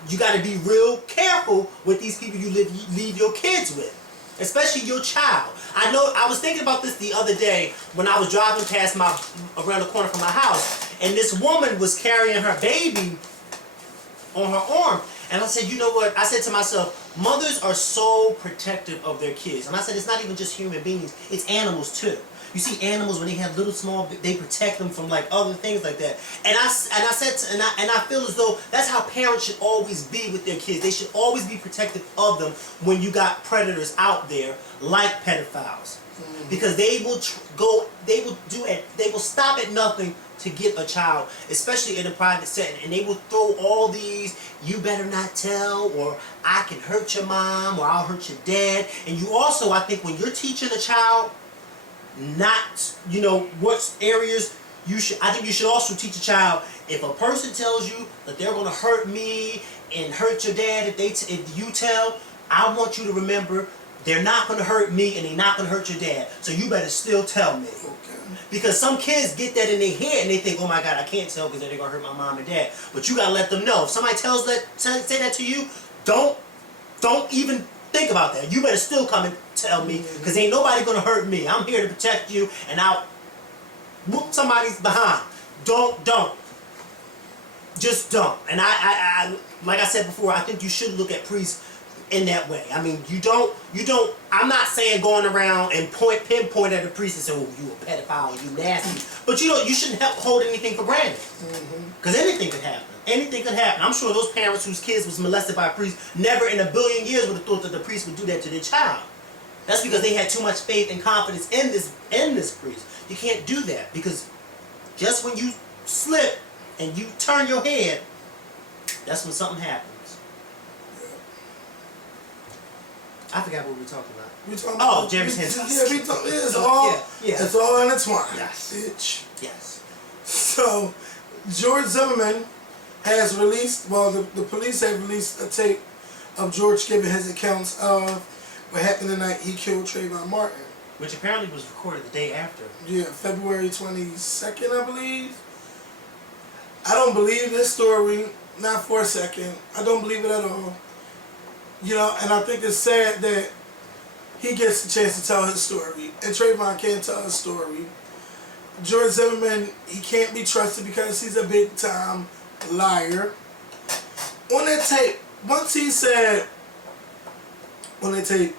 you got to be real careful with these people you leave your kids with, especially your child. I know, I was thinking about this the other day when I was driving past around the corner from my house, and this woman was carrying her baby on her arm. And I said, you know what? I said to myself, mothers are so protective of their kids. And I said, it's not even just human beings, it's animals too. You see animals, when they have little small, they protect them from like other things like that. And I feel as though that's how parents should always be with their kids. They should always be protective of them when you got predators out there like pedophiles, because they will stop at nothing to get a child, especially in a private setting, and they will throw all these, you better not tell, or I can hurt your mom, or I'll hurt your dad. And you also, I think, when you're teaching a child not, you know, what areas I think you should also teach a child, if a person tells you that they're going to hurt me and hurt your dad if you tell, I want you to remember, they're not going to hurt me and they're not going to hurt your dad. So you better still tell me. Okay. Because some kids get that in their head and they think, oh my God, I can't tell because they're going to hurt my mom and dad. But you got to let them know. If somebody say that to you, don't even think about that. You better still come and tell me, because ain't nobody going to hurt me. I'm here to protect you, and I'll whoop somebody's behind. Don't. Just don't. And I like I said before, I think you should look at priests in that way. I mean, you don't, I'm not saying going around and pinpoint at a priest and say, oh, you a pedophile, you nasty. But you shouldn't hold anything for granted. Because anything could happen. Anything could happen. I'm sure those parents whose kids was molested by a priest never in a billion years would have thought that the priest would do that to their child. That's because they had too much faith and confidence in this priest. You can't do that, because just when you slip and you turn your head, that's when something happens. I forgot what we were talking about. Jerry Sandusky. It's all intertwined. Yes. Bitch. Yes. So, George Zimmerman has released, the police have released a tape of George giving his accounts of what happened the night he killed Trayvon Martin. Which apparently was recorded the day after. Yeah, February 22nd, I believe. I don't believe this story, not for a second. I don't believe it at all. You know, and I think it's sad that he gets the chance to tell his story, and Trayvon can't tell his story. George Zimmerman, he can't be trusted because he's a big-time liar. On that tape, once he said, on that tape,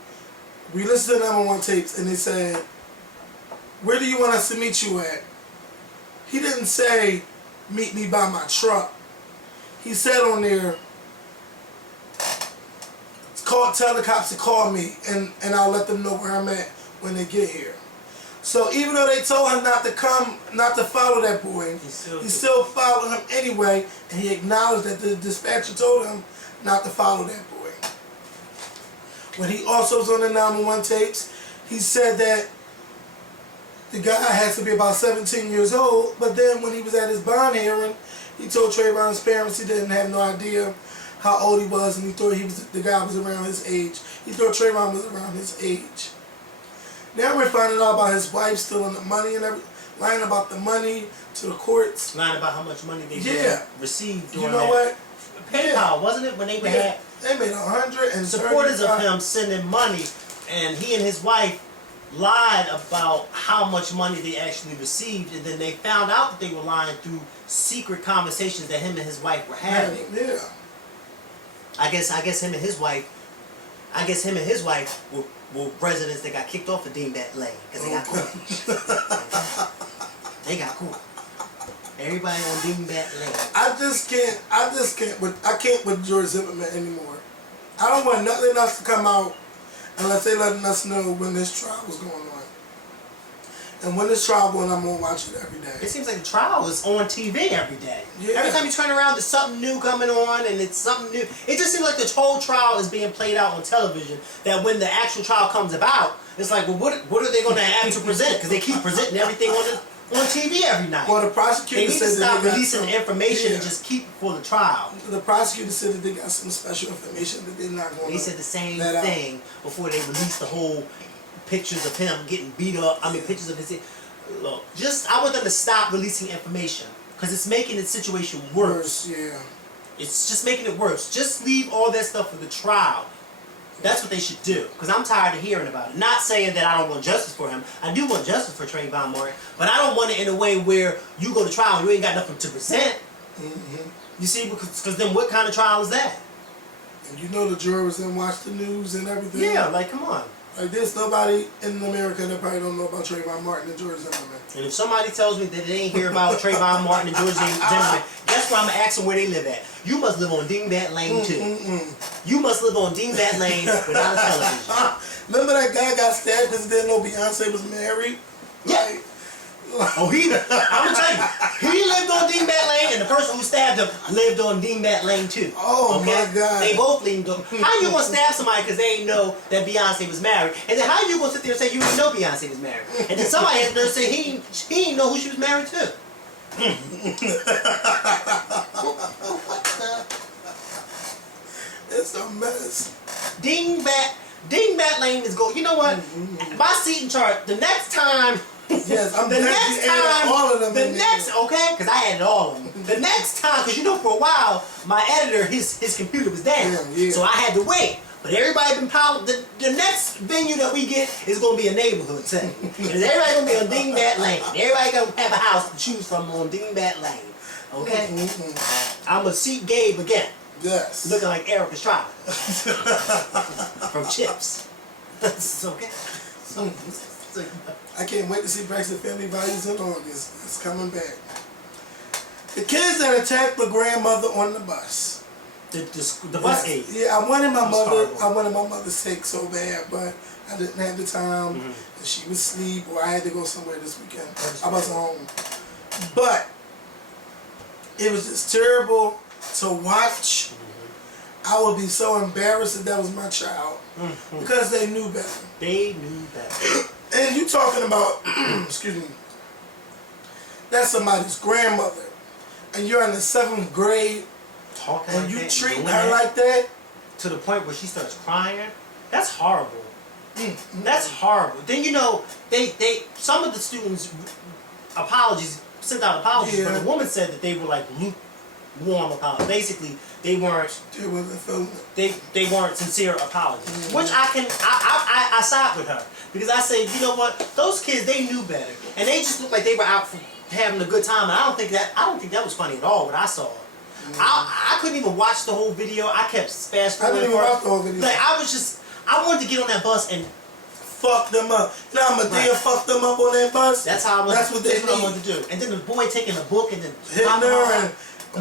we listened to the 911 tapes, and they said, where do you want us to meet you at? He didn't say, meet me by my truck. He said on there, tell the cops to call me, and I'll let them know where I'm at when they get here. So even though they told him not to follow that boy, he still followed him anyway, and he acknowledged that the dispatcher told him not to follow that boy. When he also was on the 911 tapes, he said that the guy has to be about 17 years old, but then when he was at his bond hearing, he told Trayvon's parents he didn't have no idea how old he was, and he thought the guy was around his age. He thought Trayvon was around his age. Now we're finding out about his wife stealing the money and everything, lying about the money to the courts. Lying about how much money they received during PayPal, wasn't it? When they had they made $100 and supporters of him sending money, and he and his wife lied about how much money they actually received, and then they found out that they were lying through secret conversations that him and his wife were having. Yeah. I guess him and his wife were residents that got kicked off of Dingbat Lane because they got caught. They got caught. Everybody on Dingbat Lane. I can't with George Zimmerman anymore. I don't want nothing else to come out unless they letting us know when this trial was going on. And when this trial going, I'm gonna watch it every day. It seems like the trial is on TV every day. Yeah. Every time you turn around, there's something new coming on, and it's something new. It just seems like the whole trial is being played out on television. That when the actual trial comes about, it's like, well, what are they going to have to present? Because they keep presenting everything on TV every night. Well, the prosecutor they need to stop releasing the information and just keep it for the trial. The prosecutor said that they got some special information that they're not going to. They said the same thing before they released the whole pictures of him getting beat up. I mean, pictures of his. Look, I want them to stop releasing information because it's making the situation worse. Yeah. It's just making it worse. Just leave all that stuff for the trial. That's what they should do, because I'm tired of hearing about it. Not saying that I don't want justice for him. I do want justice for Trayvon Martin, but I don't want it in a way where you go to trial and you ain't got nothing to present. Mm-hmm. You see, because then what kind of trial is that? And you know the jurors didn't watch the news and everything. Yeah, like, come on. Like, there's nobody in America that probably don't know about Trayvon Martin and George Zimmerman. And if somebody tells me that they ain't hear about Trayvon Martin and George Zimmerman, guess where I'm going to ask them where they live at. You must live on Dingbat Lane, too. You must live on Dingbat Lane without a television. Remember that guy got stabbed because he didn't know Beyonce was married? Yeah. I'm going to tell you, he lived on Dingbat Lane, and the person who stabbed him lived on Dingbat Lane too. Oh, okay? My God. They both lived on. How you going to stab somebody because they ain't know that Beyonce was married? And then how you going to sit there and say you didn't know Beyonce was married? And then somebody has to say he didn't know who she was married to. It's a mess. Dingbat Lane is go. You know what? My seating chart, the next time. Yes, I'm the next time, all of them. Okay, because I added all of them. The next time, because you know, for a while, my editor, his computer was down, so I had to wait. But everybody been piling. The next venue that we get is gonna be a neighborhood setting, and everybody gonna be on Dingbat Lane. Everybody gonna have a house to choose from on Dingbat Lane. Okay, I'm gonna seat Gabe again. Yes, looking like Eric Estrada from Chips. Okay. I can't wait to see Braxton Family Values in August. It's coming back. The kids that attacked the grandmother on the bus. The bus aide. Yeah, I wanted my mother sick so bad, but I didn't have the time. And she was asleep, or I had to go somewhere this weekend. I wasn't home. But It was just terrible to watch. I would be so embarrassed that was my child because they knew better. They knew better. And you talking about, excuse me, that's somebody's grandmother, and you're in the 7th grade, Talking and like you that, treat doing her that, like that. to the point where she starts crying. That's horrible. That's horrible. Then you know they some of the students sent out apologies, but the woman said that they were like lukewarm apologies. Basically, they weren't. They weren't sincere apologies, which I side with her because I say, you know what, those kids, they knew better, and they just looked like they were out for having a good time. And I don't think that was funny at all when I saw it. I couldn't even watch the whole video. I kept fast forwarding. I didn't even watch the whole video. Like I wanted to get on that bus and fuck them up. You know how Medea fucked them up on that bus? That's how I wanted. That's what they I wanted to do. And then the boy taking the book and then hitting her and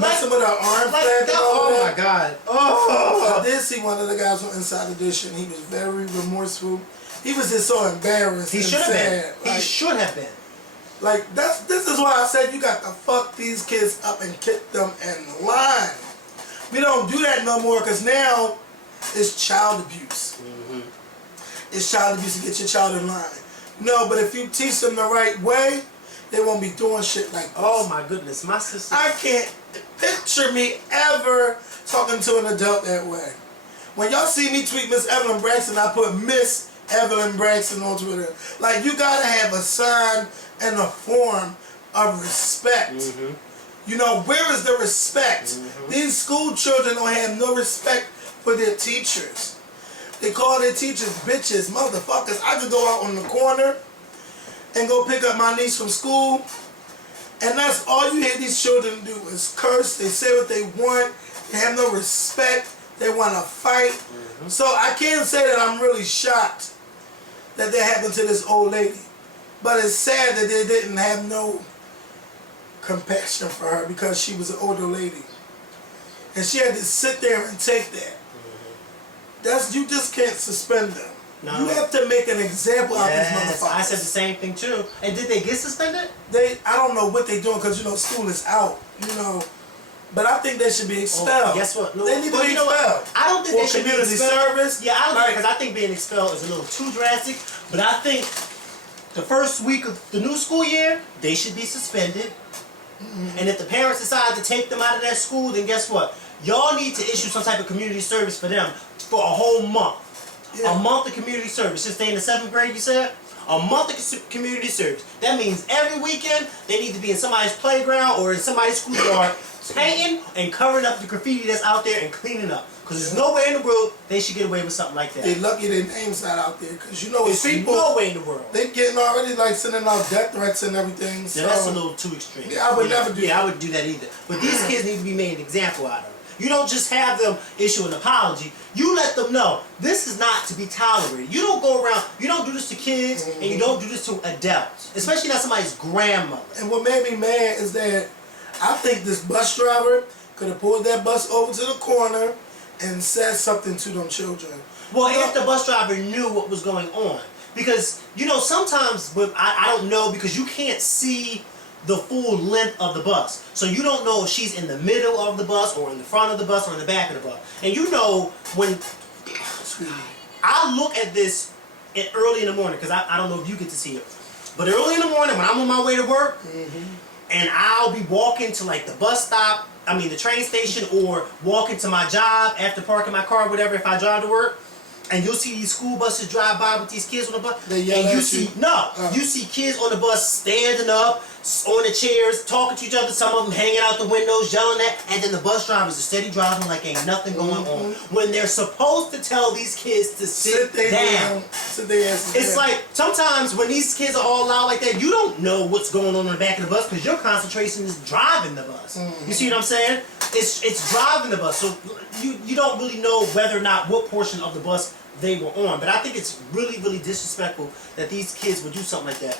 messing with her arm flat. Oh my god. Oh. I did see one of the guys on Inside Edition. He was very remorseful. He was just so embarrassed. He should have been. Like, he should have been. Like this is why I said you got to fuck these kids up and kick them in line. We don't do that no more because now it's child abuse. It's child abuse to get your child in line. No, but if you teach them the right way, they won't be doing shit like this. Oh my goodness, my sister. I can't picture me ever talking to an adult that way. When y'all see me tweet Miss Evelyn Braxton, I put Miss Evelyn Braxton on Twitter. Like, you gotta have a sign and a form of respect. You know, where is the respect? These school children don't have no respect for their teachers. They call their teachers bitches, motherfuckers. I could go out on the corner and go pick up my niece from school, and that's all you hear these children do is curse. They say what they want. They have no respect. They want to fight. So I can't say that I'm really shocked that that happened to this old lady. But it's sad that they didn't have no compassion for her because she was an older lady. And she had to sit there and take that. You just can't suspend them. No. You have to make an example out of these motherfuckers. I said the same thing too. And did they get suspended? I don't know what they're doing because, you know, school is out, you know. But I think they should be expelled. Guess what? No, they need to be expelled. I don't think they should be expelled. Service. Yeah, I don't think, because I think being expelled is a little too drastic. But I think the first week of the new school year, they should be suspended. And if the parents decide to take them out of that school, then guess what? Y'all need to issue some type of community service for them for a whole month. A month of community service. Since they in the 7th grade, you said? A month of community service. That means every weekend they need to be in somebody's playground or in somebody's schoolyard painting and covering up the graffiti that's out there and cleaning up. Because there's no way in the world they should get away with something like that. They're lucky their name's not out there. Because you know, there's people, no way in the world. They're getting already like sending out death threats and everything. Yeah, so that's a little too extreme. Yeah, I would never do that. Yeah, I wouldn't do that either. But these kids need to be made an example out of. You don't just have them issue an apology. You let them know this is not to be tolerated. You don't go around, you don't do this to kids, and you don't do this to adults. Especially not somebody's grandmother. And what made me mad is that I think this bus driver could have pulled that bus over to the corner and said something to them children. Well, if the bus driver knew what was going on. Because, you know, sometimes, but I don't know, because you can't see the full length of the bus. So you don't know if she's in the middle of the bus or in the front of the bus or in the back of the bus. And you know when I look at this early in the morning, because I don't know if you get to see it, but early in the morning when I'm on my way to work, and I'll be walking to like the bus stop, the train station, or walking to my job after parking my car, whatever, if I drive to work, and you'll see these school buses drive by with these kids on the bus, and you see kids on the bus standing up on the chairs, talking to each other, some of them hanging out the windows, yelling at, and then the bus drivers are steady driving like ain't nothing going on. When they're supposed to tell these kids to sit down. It's like, sometimes when these kids are all loud like that, you don't know what's going on in the back of the bus because your concentration is driving the bus. You see what I'm saying? It's driving the bus, so you don't really know whether or not what portion of the bus they were on. But I think it's really, really disrespectful that these kids would do something like that.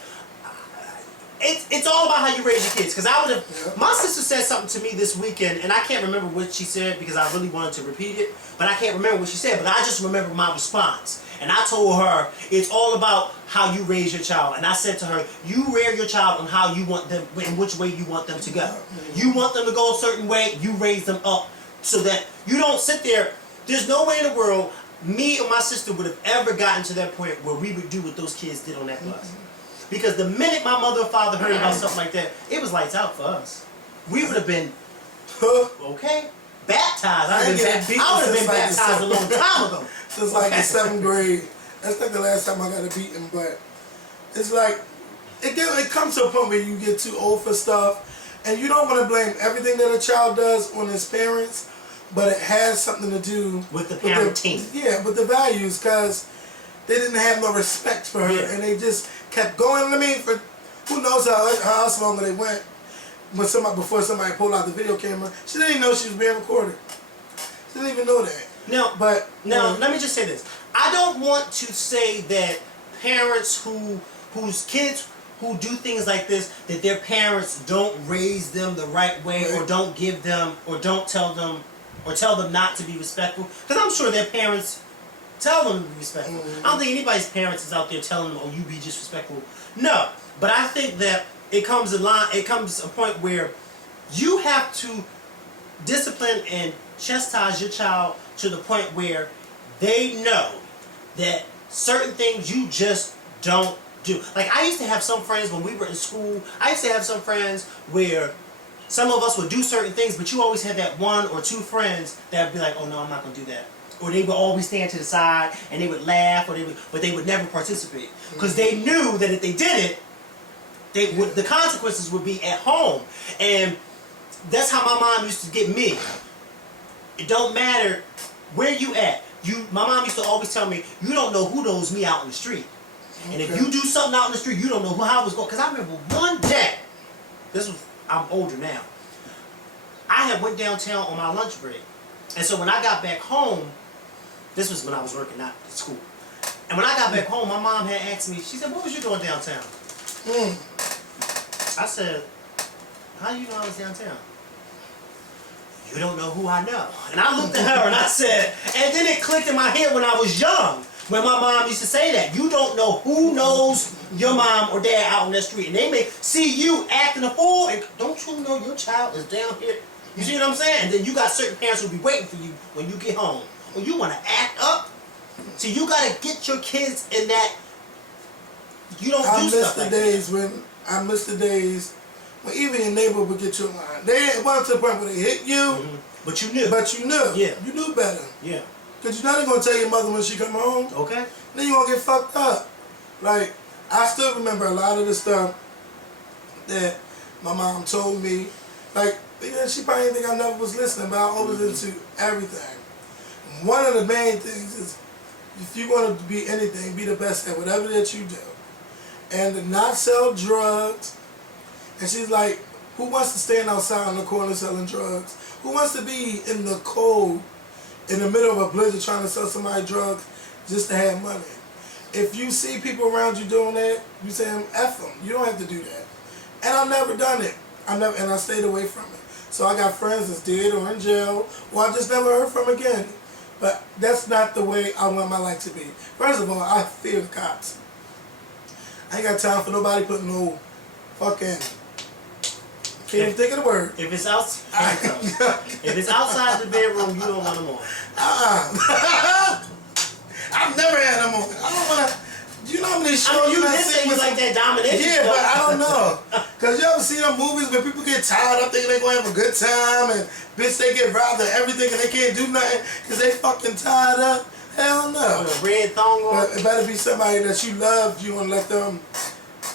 it's all about how you raise your kids. Because I would have, my sister said something to me this weekend, and I can't remember what she said because I really wanted to repeat it, but I can't remember what she said. But I just remember my response, and I told her it's all about how you raise your child. And I said to her, you rear your child on how you want them, in which way you want them to go. You want them to go a certain way, you raise them up so that you don't sit there. There's no way in the world me or my sister would have ever gotten to that point where we would do what those kids did on that bus. Because the minute my mother or father heard about something like that, it was lights out for us. We would have been, okay, baptized. I would have been baptized a long time ago. Since like the 7th grade. That's like the last time I got a beating, but it's like, it comes to a point where you get too old for stuff, and you don't want to blame everything that a child does on his parents, but it has something to do with the parenting. With the values, because they didn't have no respect for her, and they just kept going. I mean, for who knows how else longer they went. When before somebody pulled out the video camera, she didn't even know she was being recorded. She didn't even know that. Now, let me just say this. I don't want to say that parents whose kids who do things like this, that their parents don't raise them the right way, or don't give them, or don't tell them, or tell them not to be respectful. Because I'm sure their parents tell them to be respectful. I don't think anybody's parents is out there telling them, oh, you be disrespectful. No. But I think that it comes a point where you have to discipline and chastise your child to the point where they know that certain things you just don't do. Like, I used to have some friends when we were in school, I used to have some friends where some of us would do certain things, but you always had that one or two friends that would be like, oh no, I'm not going to do that. Or they would always stand to the side and they would laugh, but they would never participate. Because they knew that if they did it, the consequences would be at home. And that's how my mom used to get me. It don't matter where you at. My mom used to always tell me, you don't know who knows me out in the street. And if you do something out in the street, you don't know how it's going. Because I remember one day, I'm older now, I had went downtown on my lunch break. And so when I got back home, this was when I was working out at school. And when I got back home, my mom had asked me, she said, what was you doing downtown? I said, how do you know I was downtown? You don't know who I know. And I looked at her and I said, and then it clicked in my head when I was young, when my mom used to say that. You don't know who knows your mom or dad out on that street. And they may see you acting a fool, and don't you know your child is down here? You see what I'm saying? And then you got certain parents who'll be waiting for you when you get home. Or you want to act up. So you got to get your kids in that, you don't do stuff like that. I miss the days when even your neighbor would get you in line. They went to the point where they hit you. But you knew. But you knew. Yeah. You knew better. Yeah. Because you're not even going to tell your mother when she come home. Okay. Then you're going to get fucked up. Like, I still remember a lot of the stuff that my mom told me. Like, she probably didn't think I never was listening, but I always listened to everything. One of the main things is, if you want to be anything, be the best at whatever that you do. And to not sell drugs. And she's like, who wants to stand outside on the corner selling drugs? Who wants to be in the cold, in the middle of a blizzard trying to sell somebody drugs just to have money? If you see people around you doing that, you say, F them. You don't have to do that. And I've never done it. And I stayed away from it. So I got friends that's dead or in jail, or I just never heard from again. But that's not the way I want my life to be. First of all, I fear the cops. I ain't got time for nobody putting no fucking... Can't even think of the word. If it's outside, if it's outside the bedroom, you don't want them on. I've never had them on. I don't want to. You know how many shows you did say you like that domination. Yeah, but I don't know. Because you ever see them movies where people get tired up thinking they're going to have a good time, and bitch, they get robbed of everything and they can't do nothing because they fucking tired up? Hell no. With a red thong on. But it better be somebody that you love. You want to let them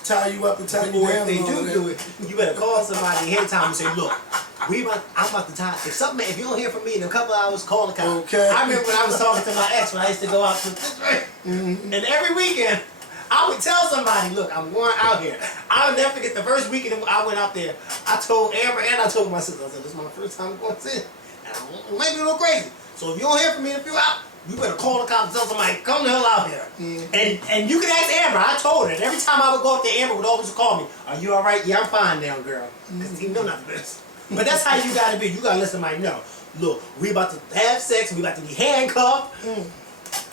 tie you up and tie you down. If they do it, you better call somebody ahead of time and say, look, I'm about to tie. If you don't hear from me in a couple hours, call the cops. Okay. I remember when I was talking to my ex when I used to go out to this way. And every weekend, I would tell somebody, look, I'm going out here. I'll never forget the first weekend I went out there. I told Amber and I told my sister, I said, this is my first time going to see it. And I might be a little crazy. So if you don't hear from me in a few hours, You better call the cops and tell somebody, come the hell out here. And you can ask Amber. I told her. And every time I would go up there, Amber would always call me. Are you all right? Yeah, I'm fine now, girl. Because you know not the best. But that's how you got to be. You got to let somebody know. Look, we about to have sex. We about to be handcuffed.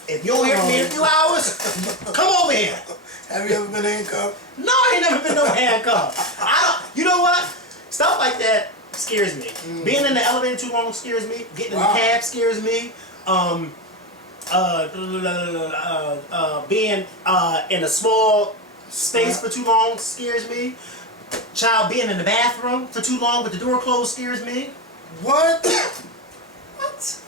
If you don't hear from me in a few hours, come over here. Have you ever been handcuffed? No, I ain't never been no handcuffed. I don't. You know what? Stuff like that scares me. Being in the elevator too long scares me. Getting in the cab scares me. Being in a small space for too long scares me. Child, being in the bathroom for too long with the door closed scares me. What? What?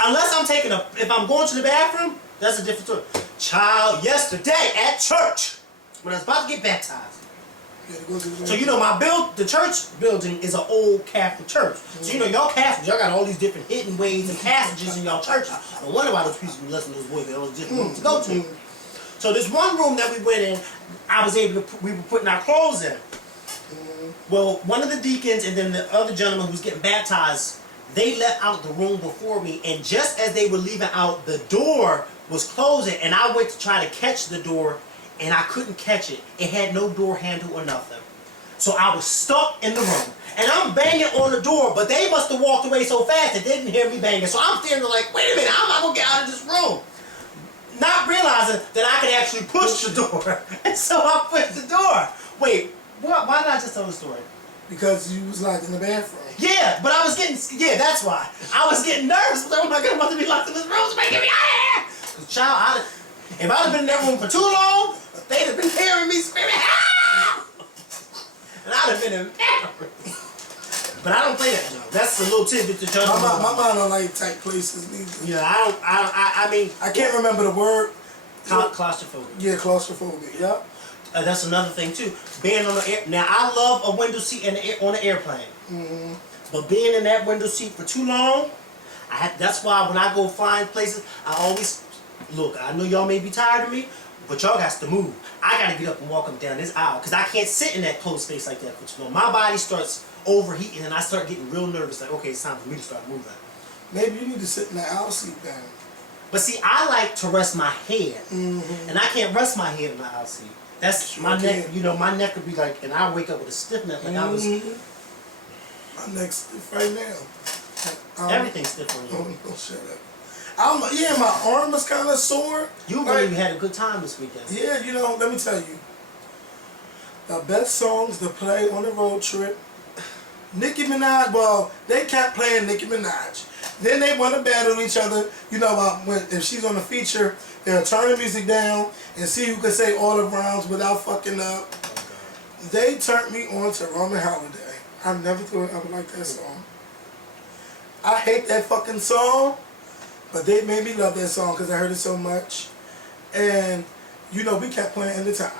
Unless I'm taking if I'm going to the bathroom, that's a different story. Child, yesterday at church, when I was about to get baptized. So you know the church building is an old Catholic church. So you know y'all Catholics, y'all got all these different hidden ways and passages in y'all churches. No wonder why those people be listening to those boys, they all different rooms to go to. So this one room that we went in, we were putting our clothes in. Well, one of the deacons and then the other gentleman who was getting baptized, they left out the room before me, and just as they were leaving out, the door was closing, and I went to try to catch the door, and I couldn't catch it. It had no door handle or nothing. So I was stuck in the room. And I'm banging on the door, but they must have walked away so fast they didn't hear me banging. So I'm standing there like, wait a minute, how am I going to get out of this room? Not realizing that I could actually push the door. And so I pushed the door. Wait, why did I just tell the story? Because you was locked in the bathroom. Yeah, but I was getting, that's why. I was getting nervous. Oh my God, I'm about to be locked in this room. Somebody get me out of here. Child, if I'd have been in that room for too long, they'd have been hearing me screaming, ah! And I'd have been embarrassed. But I don't play that, though. That's a little tidbit to tell you. My mind don't like tight places neither. Yeah, I mean. I can't remember the word. Claustrophobia. Yeah, claustrophobia, yeah. That's another thing, too. Being on the air. Now, I love a window seat on an airplane. But being in that window seat for too long, that's why when I go flying places, I always. Look, I know y'all may be tired of me, but y'all got to move. I got to get up and walk up down this aisle because I can't sit in that closed space like that for too long. My body starts overheating and I start getting real nervous. Like, okay, it's time for me to start moving. Maybe you need to sit in the aisle seat then. But see, I like to rest my head, and I can't rest my head in the aisle seat. That's sure my neck. You know, my neck would be like, and I wake up with a stiff neck like I was. My neck's stiff right now. Everything's stiff on you. Don't shut up. Yeah, my arm was kind of sore. You really had a good time this weekend. Yeah, you know, let me tell you. The best songs to play on the road trip. Nicki Minaj, well, they kept playing Nicki Minaj. Then they want to battle each other. You know, if she's on the feature, they'll turn the music down and see who can say all the rhymes without fucking up. They turned me on to Roman Holiday. I never thought I would like that song. I hate that fucking song. But they made me love that song because I heard it so much. And, you know, we kept playing End of Time.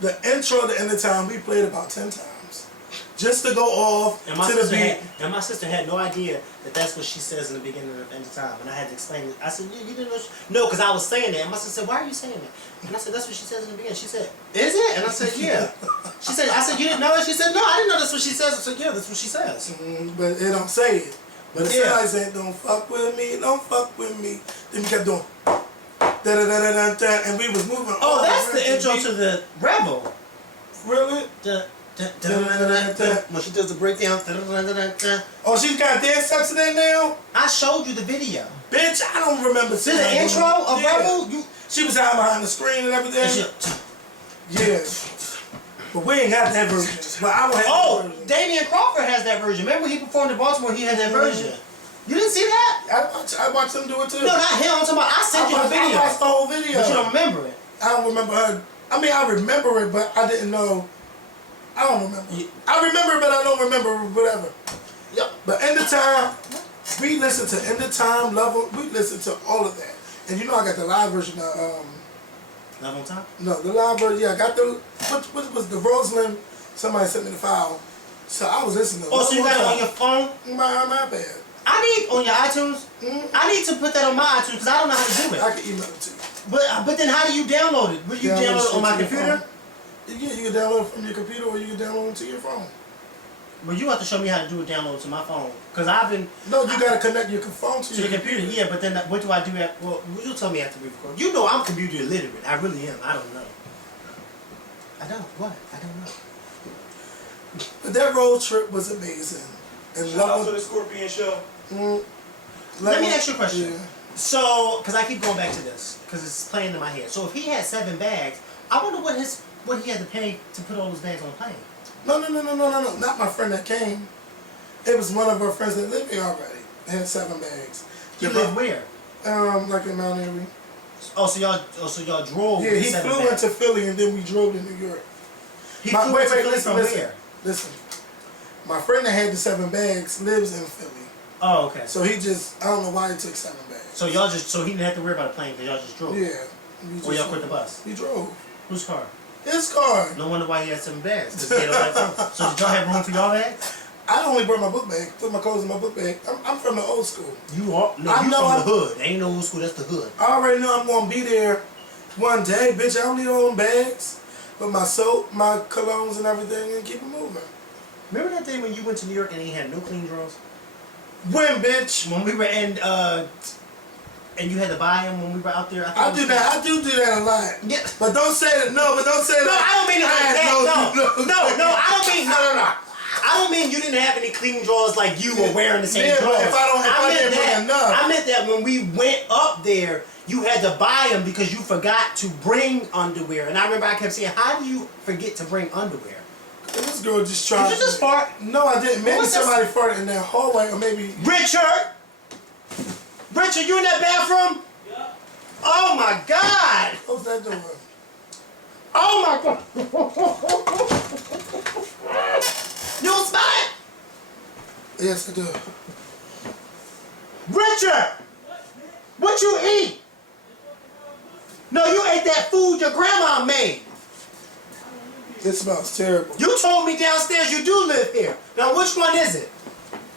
The intro to End of Time, we played about 10 times. Just to go off to the beat. And my sister had no idea that that's what she says in the beginning of End of Time. And I had to explain it. I said, you didn't know? No, because I was saying that. And my sister said, why are you saying that? And I said, that's what she says in the beginning. She said, is it? And I said, yeah. I said, you didn't know it? She said, no, I didn't know that's what she says. I said, yeah, that's what she says. But it don't say it. But it said, don't fuck with me, don't fuck with me. Then we kept doing da-da-da-da-da-da, and we was moving. Oh, that's the intro to the Rebel. Really? When she does the breakdown. Oh, she's got dance steps in there now? I showed you the video. Bitch, I don't remember seeing the intro of Rebel? She was hiding behind the screen and everything. Yeah. But we ain't got that version. But I don't have that version. Damian Crawford has that version. Remember when he performed in Baltimore, he had that version. You didn't see that? I watched him do it too. No, not him. I'm talking about, I sent you the video. I watched the whole video. But you don't remember it. I don't remember her. I mean, I remember it, but I didn't know. I don't remember. I remember it, but I don't remember whatever. Yep. But End of Time, we listened to End of Time, Love, we listened to all of that. And you know I got the live version of... Love on Time? No, the live version, yeah, I got the... What was the Rosalind? Somebody sent me the file. So I was listening to so you got it on your phone? My iPad. I need, on your iTunes? I need to put that on my iTunes because I don't know how to do it. I can email it to you. But then how do you download it? Will you download it on my computer? Yeah, you can download it from your computer or you can download it to your phone. Well, you have to show me how to do a download to my phone. Because I've been... No, you got to connect your phone to the computer. Yeah, but then what do I do after... Well, you'll tell me after we record. You know I'm computer illiterate. I really am. I don't know. I don't. What? I don't know. But that road trip was amazing. And shout out to the Scorpion show. Let me ask you a question. Yeah. So, because I keep going back to this, because it's playing in my head. So if he had 7 bags, I wonder what he had to pay to put all those bags on the plane. No. Not my friend that came. It was one of our friends that lived here already. They had 7 bags. You live where? Like in Mount Airy. Oh, so y'all drove. Yeah, he flew into Philly and then we drove to New York. He flew into Philly from where? Listen. My friend that had the 7 bags lives in Philly. Oh, okay. So he just, I don't know why he took 7 bags. So he didn't have to worry about a plane because y'all just drove. Yeah. Or y'all quit the bus. He drove. Whose car? His car. No wonder why he had 7 bags. 'Cause he had all that room. So did y'all have room for y'all bags? I only brought my book bag. Put my clothes in my book bag. I'm from the old school. You are? No, you from the hood. Ain't no old school. That's the hood. I already know I'm gonna be there one day, bitch. I don't need all them bags, but my soap, my colognes, and everything, and keep it moving. Remember that day when you went to New York and he had no clean drawers? When, bitch? When we were in, and you had to buy them when we were out there. I do that. I do that a lot. Yeah. But don't say that. No, but don't say that. No, I don't mean it like that. No, I don't mean no. I don't mean you didn't have any clean drawers like you were wearing the same drawers. If I didn't bring enough. I meant that when we went up there, you had to buy them because you forgot to bring underwear. And I remember I kept saying, how do you forget to bring underwear? This girl just tried. Did you just fart? No, I didn't. Maybe somebody farted in that hallway, or maybe. Richard, you in that bathroom? Yeah. Oh my God! What's that doing? Oh my God! You don't smell it? Yes, I do. Richard! What you eat? No, you ate that food your grandma made. It smells terrible. You told me downstairs you do live here. Now which one is it?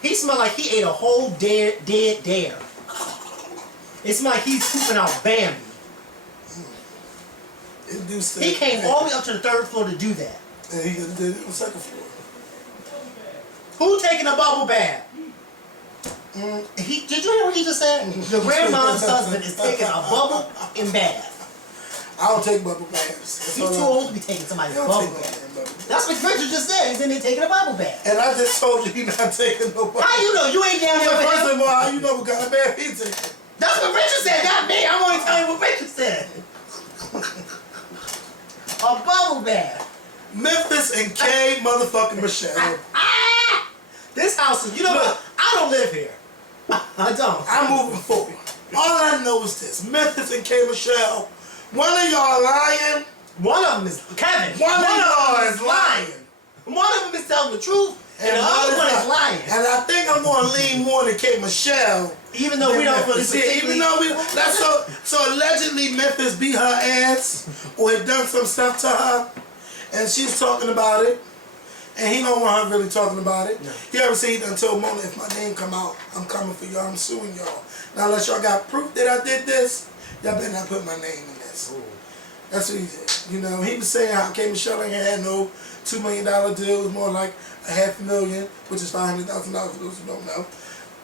He smelled like he ate a whole dead dare. It smelled like he's pooping out Bambi. It do stink. He came all the way up to the 3rd floor to do that. And he did it on the 2nd floor. Who taking a bubble bath? Did you hear what he just said? Your grandma's husband is taking a bubble in bath. I don't take bubble baths. He's too old to be taking somebody's bubble bath. That's what Richard just said. He's in there taking a bubble bath. And I just told you he's not taking no bubble. How you know? You ain't down there with First him. of all, how you know what kind of bath he's taking? That's what Richard said, not me. I'm only telling you what Richard said. A bubble bath. Memphitz and K.Michelle. This house is, you know what? I don't live here. I don't. I'm moving forward. All I know is this. Memphitz and K.Michelle. One of y'all lying. One of them is Kevin. One of y'all is lying. One of them is telling the truth, and the other one is lying. And I think I'm going to lean more to K.Michelle. Even though we don't feel this Even though we that's so allegedly Memphitz beat her ass or had done some stuff to her, and she's talking about it, and he don't want her really talking about it. No. He ever said he done told Mona, if my name come out, I'm coming for y'all, I'm suing y'all. Now unless y'all got proof that I did this, y'all better not put my name in this. Ooh. That's what he did. You know, he was saying how K.Michelle ain't had no $2 million deal. It was more like $500,000, which is $500,000 for those who don't know.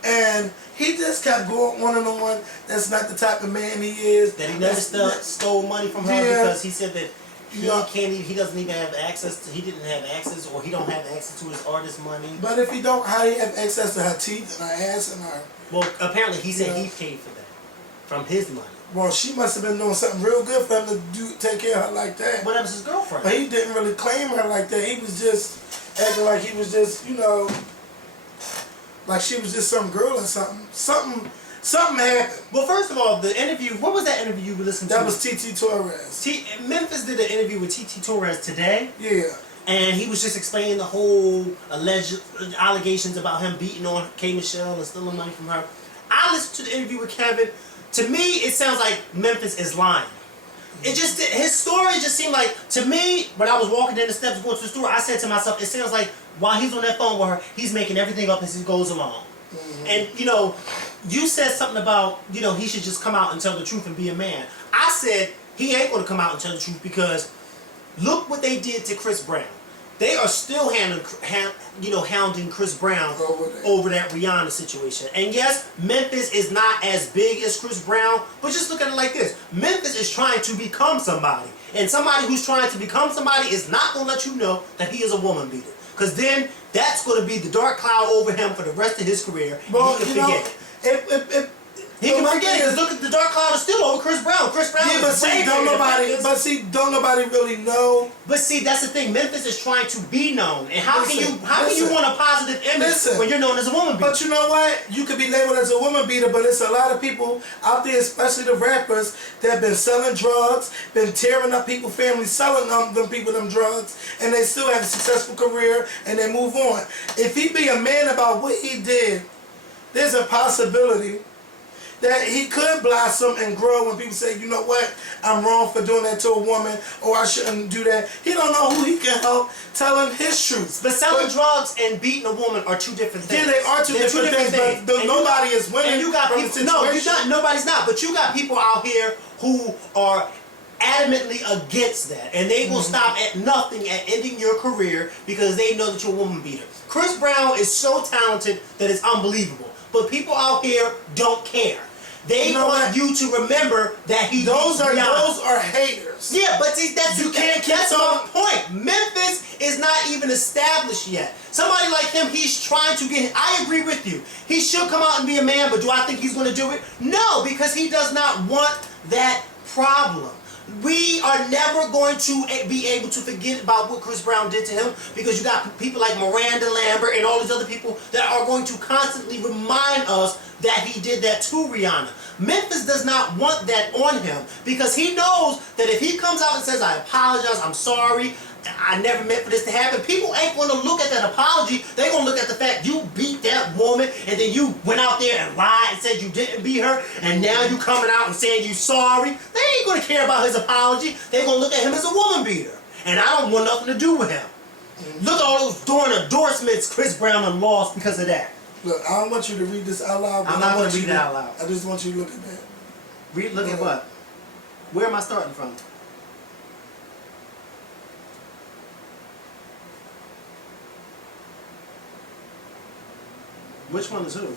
And he just kept going on and on. That's not the type of man he is. That he never stole money from her because he said that he doesn't even have access to, he didn't have access, or he don't have access to his artist money. But if he don't, how do he have access to her teeth and her ass and her? Well, apparently he said he paid for that from his money. Well, she must have been doing something real good for him to take care of her like that. What was his girlfriend? But he didn't really claim her like that. He was just acting like he was just, you know, like she was just some girl or something. Something happened. Well, first of all, the interview, what was that interview you listened to? That was T.T. Torres. Memphitz did an interview with T.T. Torres today. Yeah. And he was just explaining the whole alleged allegations about him beating on K.Michelle and stealing money from her. I listened to the interview with Kevin. To me, it sounds like Memphitz is lying. It just, his story just seemed like, to me, when I was walking down the steps going to the store, I said to myself, it sounds like while he's on that phone with her, he's making everything up as he goes along. Mm-hmm. And, you know, you said something about, you know, he should just come out and tell the truth and be a man. I said, he ain't going to come out and tell the truth because look what they did to Chris Brown. they are still hounding Chris Brown over that Rihanna situation. And yes, Memphis is not as big as Chris Brown, but just look at it like this. Memphis is trying to become somebody. And somebody who's trying to become somebody is not going to let you know that he is a woman beater. Because then that's going to be the dark cloud over him for the rest of his career. Well, he can forget it. He can forget it, because look at the dark cloud is still over Chris Brown. Chris Brown yeah, don't nobody really know. But see, that's the thing. Memphis is trying to be known, and how can you want a positive image when you're known as a woman beater? But you know what? You could be labeled as a woman beater, but it's a lot of people out there, especially the rappers, that have been selling drugs, been tearing up people's families, selling them people them drugs, and they still have a successful career and they move on. If he be a man about what he did, there's a possibility that he could blossom and grow when people say, you know what, I'm wrong for doing that to a woman, or I shouldn't do that. He don't know who he can help telling his truth. But selling drugs and beating a woman are two different things. Yeah, they are two different things, but nobody is winning. And you got people, nobody's not, but you got people out here who are adamantly against that, and they will stop at nothing at ending your career because they know that you're a woman beater. Chris Brown is so talented that it's unbelievable, but people out here don't care. They want you to remember that he. Those are haters. Yeah, but see, that's my point. Memphis is not even established yet. Somebody like him, he's trying to get. I agree with you. He should come out and be a man, but do I think he's going to do it? No, because he does not want that problem. We are never going to be able to forget about what Chris Brown did to him, because you got people like Miranda Lambert and all these other people that are going to constantly remind us that he did that to Rihanna. Memphis does not want that on him, because he knows that if he comes out and says, I apologize, I'm sorry, I never meant for this to happen, people ain't going to look at that apology. They're going to look at the fact you beat that woman, and then you went out there and lied and said you didn't beat her, and now you coming out and saying you sorry. They ain't going to care about his apology. They're going to look at him as a woman beater. And I don't want nothing to do with him. Look at all those endorsements Chris Brown done lost because of that. Look, I don't want you to read this out loud. I'm not going to read it out loud. I just want you to look at that. Look at what? Where am I starting from? Which one is who?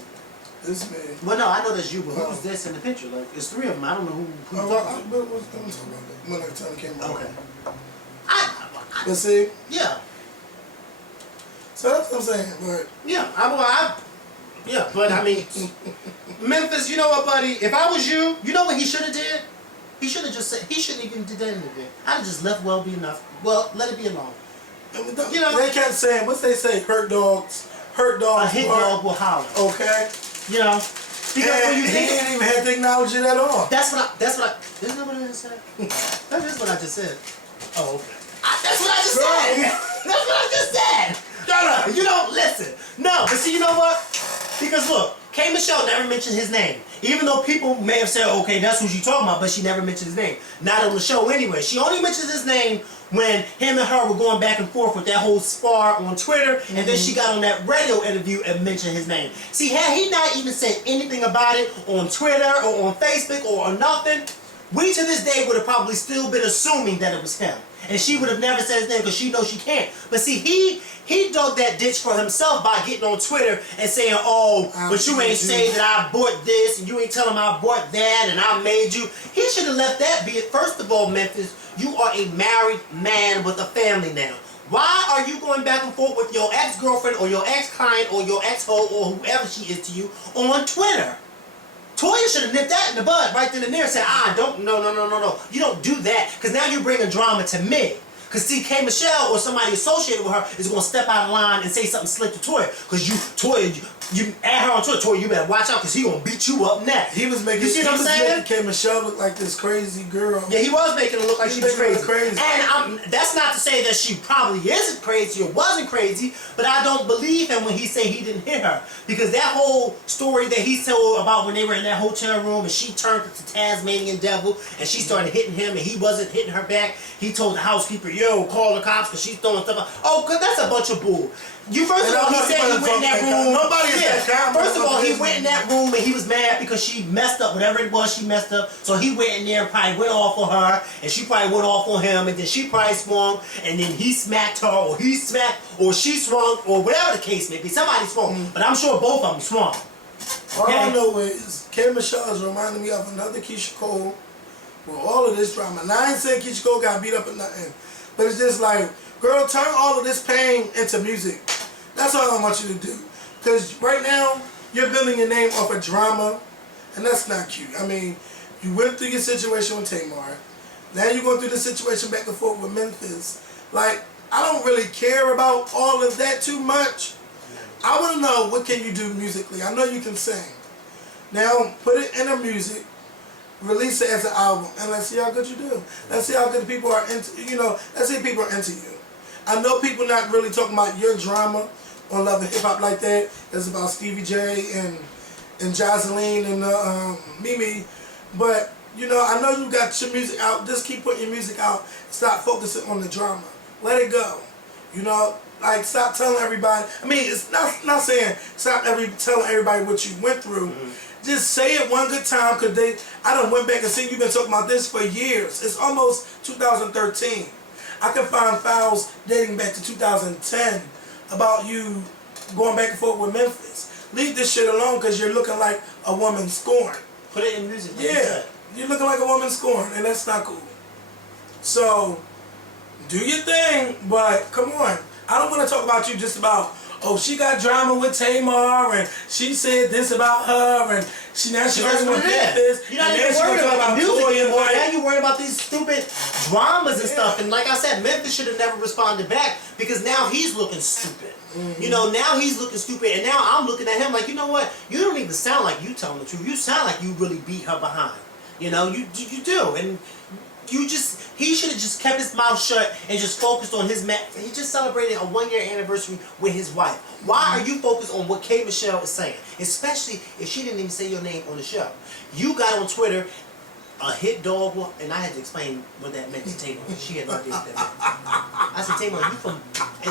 This man. Well, no, I know that's you, but who's this in the picture? Like, it's three of them. I don't know who. I'm talking about that when I tell the camera. Okay. But see? Yeah. So that's what I'm saying, but... Yeah, but I mean, Memphis, you know what, buddy? If I was you, you know what he should have did? He should have just said, he shouldn't even did that interview. I'd have just left well be enough. Well, let it be alone. You know, they kept saying, what's they say, hurt dogs. A hit dog will holler. Okay. You know, because when you he didn't even have to acknowledge it at all. Isn't that what I just said? That is what I just said. Oh, okay. That's what I just said. That's what I just said. No, you don't listen. No, but see, you know what? Because look, K.Michelle never mentioned his name. Even though people may have said, okay, that's who she's talking about, but she never mentioned his name. Not on the show anyway. She only mentions his name when him and her were going back and forth with that whole spar on Twitter, and then she got on that radio interview and mentioned his name. See, had he not even said anything about it on Twitter or on Facebook or nothing, we to this day would have probably still been assuming that it was him. And she would have never said his name because she knows she can't. But see, he dug that ditch for himself by getting on Twitter and saying, oh, but you ain't say that I bought this, and you ain't telling me I bought that, and I made you. He should have left that be it. First of all, Memphis, you are a married man with a family now. Why are you going back and forth with your ex-girlfriend or your ex-client or your ex-hoe or whoever she is to you on Twitter? Toya should have nipped that in the bud right then and there and said, no. You don't do that, because now you're bringing drama to me. Because see, K.Michelle or somebody associated with her is going to step out of line and say something slick to Toya. Because you add her on Twitter, Toya, you better watch out because he going to beat you up next. He was making K.Michelle look like this crazy girl. Yeah, he was making her look like she was crazy. And that's not to say that she probably isn't crazy or wasn't crazy, but I don't believe him when he said he didn't hit her. Because that whole story that he told about when they were in that hotel room and she turned into Tasmanian devil and she started hitting him and he wasn't hitting her back, he told the housekeeper, yo, call the cops because she's throwing stuff out. Oh, because that's a bunch of bull. First of all, he said he went in that room. Nobody is that kind. First of all, he went in that room and he was mad because she messed up, whatever it was she messed up. So he went in there and probably went off on her, and she probably went off on him, and then she probably swung, and then he smacked her, or he smacked, or she swung, or whatever the case may be. Somebody swung, but I'm sure both of them swung. All I know is K.Michelle is reminding me of another Keisha Cole with all of this drama. Now, I ain't saying Keisha Cole got beat up or nothing, but it's just like, girl, turn all of this pain into music. That's all I want you to do. Because right now, you're building your name off of drama, and that's not cute. I mean, you went through your situation with Tamar. Now you're going through the situation back and forth with Memphitz. Like, I don't really care about all of that too much. I want to know, what can you do musically? I know you can sing. Now, put it in a music, release it as an album, and let's see how good you do. Let's see how good the people are into, let's see if people are into you. I know people not really talking about your drama on Love and Hip Hop like that. It's about Stevie J and Jocelyn and Mimi. But, I know you got your music out. Just keep putting your music out. Stop focusing on the drama. Let it go. Like, stop telling everybody. I mean, it's not saying stop telling everybody what you went through. Mm-hmm. Just say it one good time, because I done went back and seen you've been talking about this for years. It's almost 2013. I can find files dating back to 2010 about you going back and forth with Memphitz. Leave this shit alone, because you're looking like a woman scorned. Put it in music. Yeah, you're looking like a woman scorned, and that's not cool. So, do your thing, but come on. I don't want to talk about you just about, oh, she got drama with Tamar, and she said this about her, and she's arguing with this. You're not even worried about music anymore. Now you're worried about these stupid dramas and stuff. And like I said, Memphitz should have never responded back, because now he's looking stupid. Mm-hmm. Now he's looking stupid, and now I'm looking at him like, you know what? You don't even sound like you telling the truth. You sound like you really beat her behind. You do, and he should have just kept his mouth shut and just focused on his match. He just celebrated a 1-year anniversary with his wife. Why are you focused on what K.Michelle is saying? Especially if she didn't even say your name on the show. You got on Twitter a hit dog, and I had to explain what that meant to Tamar. She had no idea what that meant. I said, Tamar, you from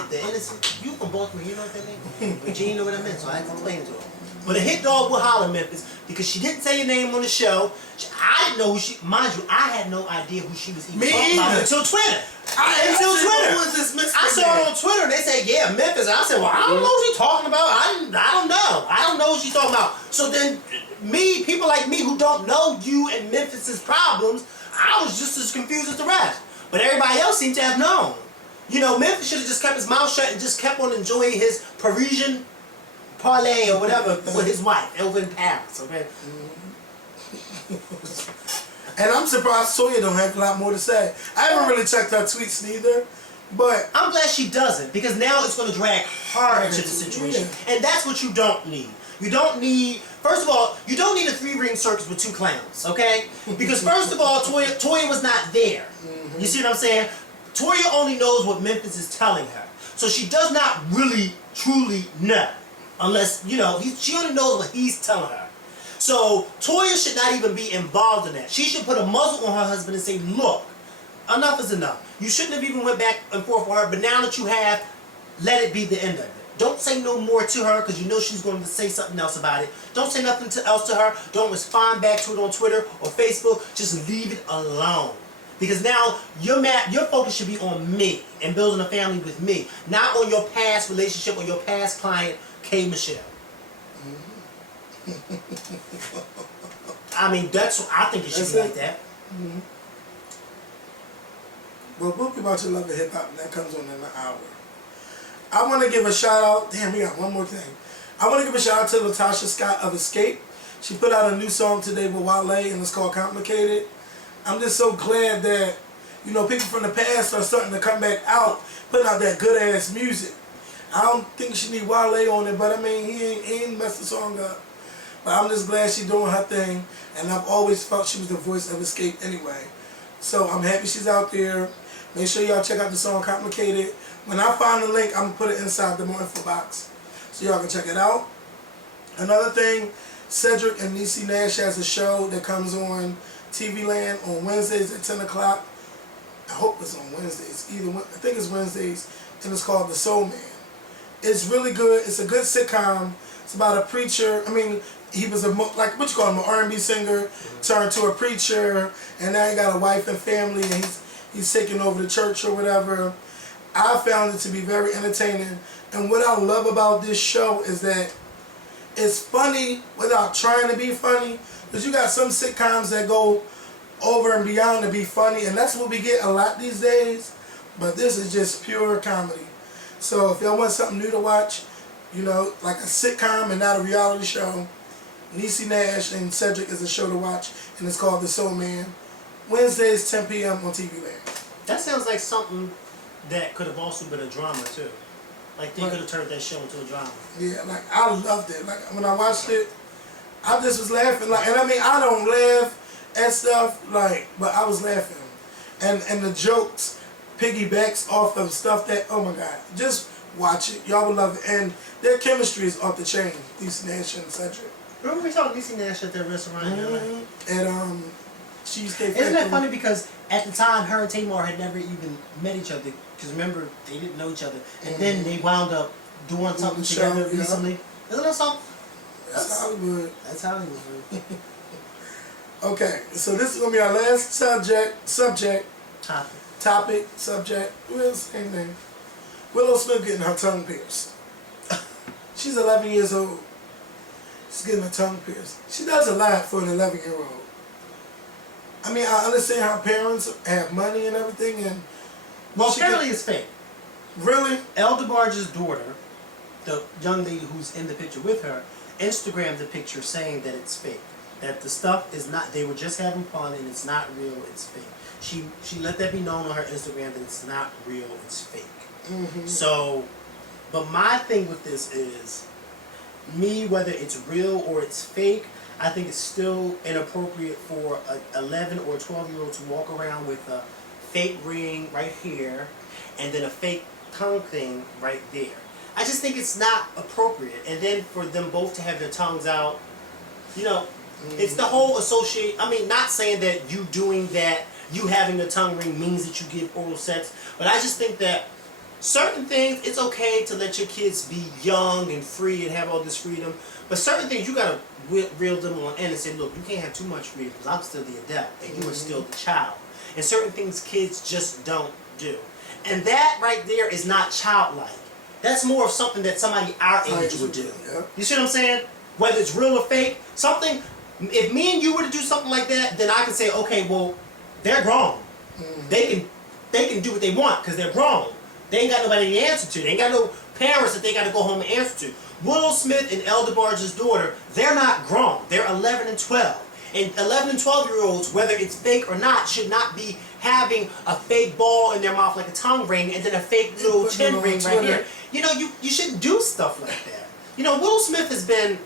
the innocent? You from Baltimore? You know what that meant? But she didn't know what that meant, so I had to explain it to her. But a hit dog will holler Memphitz, because she didn't say your name on the show. I didn't know who she. Mind you, I had no idea who she was even talking about until Twitter. Who is this Miss? I saw it on Twitter, and they said, "Yeah, Memphitz." And I said, "Well, I don't know what she's talking about. I don't know. I don't know what she's talking about." So then, people like me who don't know you and Memphitz's problems, I was just as confused as the rest. But everybody else seemed to have known. Memphitz should have just kept his mouth shut and just kept on enjoying his Parisian parlay or whatever with his wife over in Paris, okay? And I'm surprised Toya don't have a lot more to say. I haven't really checked her tweets neither, but I'm glad she doesn't, because now it's going to drag her into the situation. Yeah. And that's what you don't need. You don't need, first of all, you don't need a 3-ring circus with 2 clowns, okay? Because first of all, Toya was not there. You see what I'm saying? Toya only knows what Memphitz is telling her. So she does not really, truly know. Unless, she only knows what he's telling her. So, Toya should not even be involved in that. She should put a muzzle on her husband and say, look, enough is enough. You shouldn't have even went back and forth with her, but now that you have, let it be the end of it. Don't say no more to her, because you know she's going to say something else about it. Don't say nothing else to her. Don't respond back to it on Twitter or Facebook. Just leave it alone. Because now your focus should be on me and building a family with me, not on your past relationship or your past client, K.Michelle. I mean, I think it should be like that. Well, we'll be about your Love and Hip Hop, and that comes on in an hour. I want to give a shout out. Damn, we got one more thing. I want to give a shout out to Latasha Scott of Escape. She put out a new song today with Wale, and it's called Complicated. I'm just so glad that, people from the past are starting to come back out, putting out that good-ass music. I don't think she need Wale on it, but I mean, he ain't messed the song up. But I'm just glad she's doing her thing, and I've always felt she was the voice of Escape anyway. So I'm happy she's out there. Make sure y'all check out the song Complicated. When I find the link, I'm going to put it inside the more info box, so y'all can check it out. Another thing, Cedric and Niecy Nash has a show that comes on TV Land on Wednesdays at 10 o'clock. I hope it's on Wednesdays. I think it's Wednesdays, and it's called The Soul Man. It's really good. It's a good sitcom. It's about a preacher. I mean, he was like what you call him, an R&B singer, turned to a preacher, and now he got a wife and family, and he's taking over the church or whatever. I found it to be very entertaining, and what I love about this show is that it's funny without trying to be funny. Because you got some sitcoms that go over and beyond to be funny, and that's what we get a lot these days. But this is just pure comedy. So if y'all want something new to watch, you know, like a sitcom and not a reality show, Niecy Nash and Cedric is a show to watch, and it's called The Soul Man. Wednesdays, 10 p.m. on TV Land. That sounds like something that could have also been a drama too. Like they could have turned that show into a drama. Yeah, like I loved it. Like when I watched it, I just was laughing. Like, and I mean, I don't laugh at stuff like, but I was laughing, and the jokes piggybacks off of stuff that, oh my God, just watch it. Y'all will love it, and their chemistry is off the chain. Niecy Nash and Cedric. Remember we saw Niecy Nash at that restaurant in LA? And Cheesecake Factory. Isn't that funny, because at the time her and Tamar had never even met each other, because remember they didn't know each other, and then they wound up doing something together recently. Isn't that something? That's Hollywood. That's Hollywood. Okay, so this is gonna be our last topic, subject. Well, same thing. Willow Smith getting her tongue pierced. She's 11 years old. She's getting her tongue pierced. She does a lot for an 11-year-old. I mean, I understand how parents have money and everything, and well, apparently it's fake. Really? Elle DeBarge's daughter, the young lady who's in the picture with her, Instagrammed the picture saying that it's fake. That the stuff is not, they were just having fun and it's not real, it's fake. She let that be known on her Instagram that it's not real, it's fake. Mm-hmm. So, but my thing with this is, me, whether it's real or it's fake, I think it's still inappropriate for an 11 or 12-year-old to walk around with a fake ring right here and then a fake tongue thing right there. I just think it's not appropriate. And then for them both to have their tongues out, you know, it's the whole associate. I mean, not saying that you doing that, you having a tongue ring means that you give oral sex, but I just think that certain things, it's okay to let your kids be young and free and have all this freedom, but certain things you gotta reel them on in and say, look, you can't have too much freedom because I'm still the adult and you are still the child. And certain things kids just don't do. And that right there is not childlike. That's more of something that somebody our age would do. Yeah. You see what I'm saying? Whether it's real or fake, something, if me and you were to do something like that, then I can say, okay, well, they're grown. They can do what they want because they're grown. They ain't got nobody to answer to. They ain't got no parents that they got to go home and answer to. Willow Smith and Elle DeBarge's daughter, they're not grown. They're 11 and 12. And 11 and 12-year-olds, whether it's fake or not, should not be having a fake ball in their mouth like a tongue ring and then a fake little chin ring right here. You know, you shouldn't do stuff like that. You know, Willow Smith has been,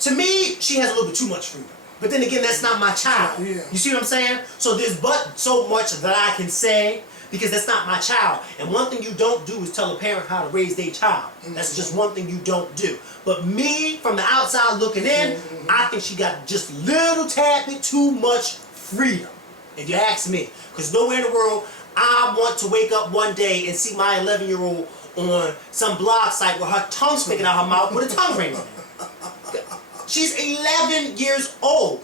to me, she has a little bit too much freedom. But then again, that's not my child. Yeah. You see what I'm saying? So there's but so much that I can say because that's not my child. And one thing you don't do is tell a parent how to raise their child. That's just one thing you don't do. But me, from the outside looking in, I think she got just a little tad bit too much freedom, if you ask me. Because nowhere in the world I want to wake up one day and see my 11-year-old on some blog site with her tongue sticking out her mouth with a tongue ring on it. She's 11 years old.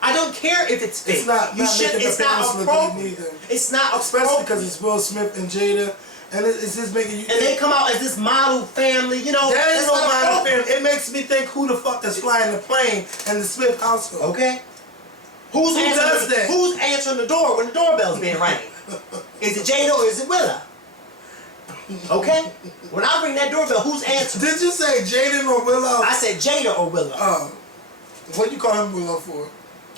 I don't care if it's fake. It's not appropriate. It's not especially because it's Will Smith and Jada, and it's just making you. And they come out as this model family, you know. That is no model family. It makes me think, who the fuck is flying the plane in the Smith household? Okay. Who does that? Who's answering the door when the doorbell's being rang? Is it Jada or is it Willow? Okay? When I ring that doorbell, who's answering? Did you say Jaden or Willow? I said Jada or Willow. Oh. What you call him Willow for?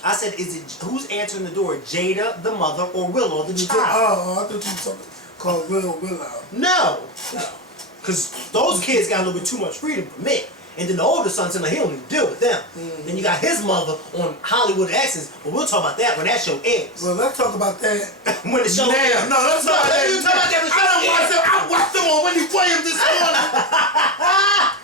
I said, who's answering the door? Jada, the mother, or Willow, the child? Oh, I thought you something called Willow. No. Because those kids got a little bit too much freedom for me. And then the older son said, like, he don't even deal with them. Then you got his mother on Hollywood Exes, but we'll talk about that when that show ends. Well, let's talk about that. When the show ends. No, let's talk about that. I watched them on Wendy Williams this morning.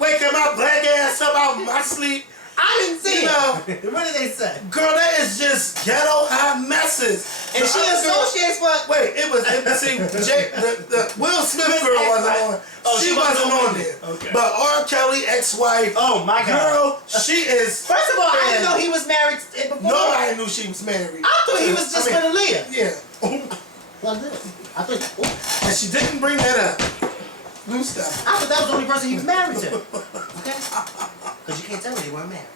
Waking my black ass up out of my sleep. I I didn't see You know, it. What did they say? girl, that is just ghetto hot messes. And she associates with... Wait, see, the Will Smith girl wasn't on. Oh, she wasn't on there. Okay. But R. Kelly, ex-wife, oh my God, girl, she is. First of all, I didn't know he was married before. Nobody knew she was married. I thought he was just with Aaliyah. Yeah. Well, I thought... And she didn't bring that up. New stuff. I thought that was the only person he was married to. Okay? Because you can't tell me they weren't married.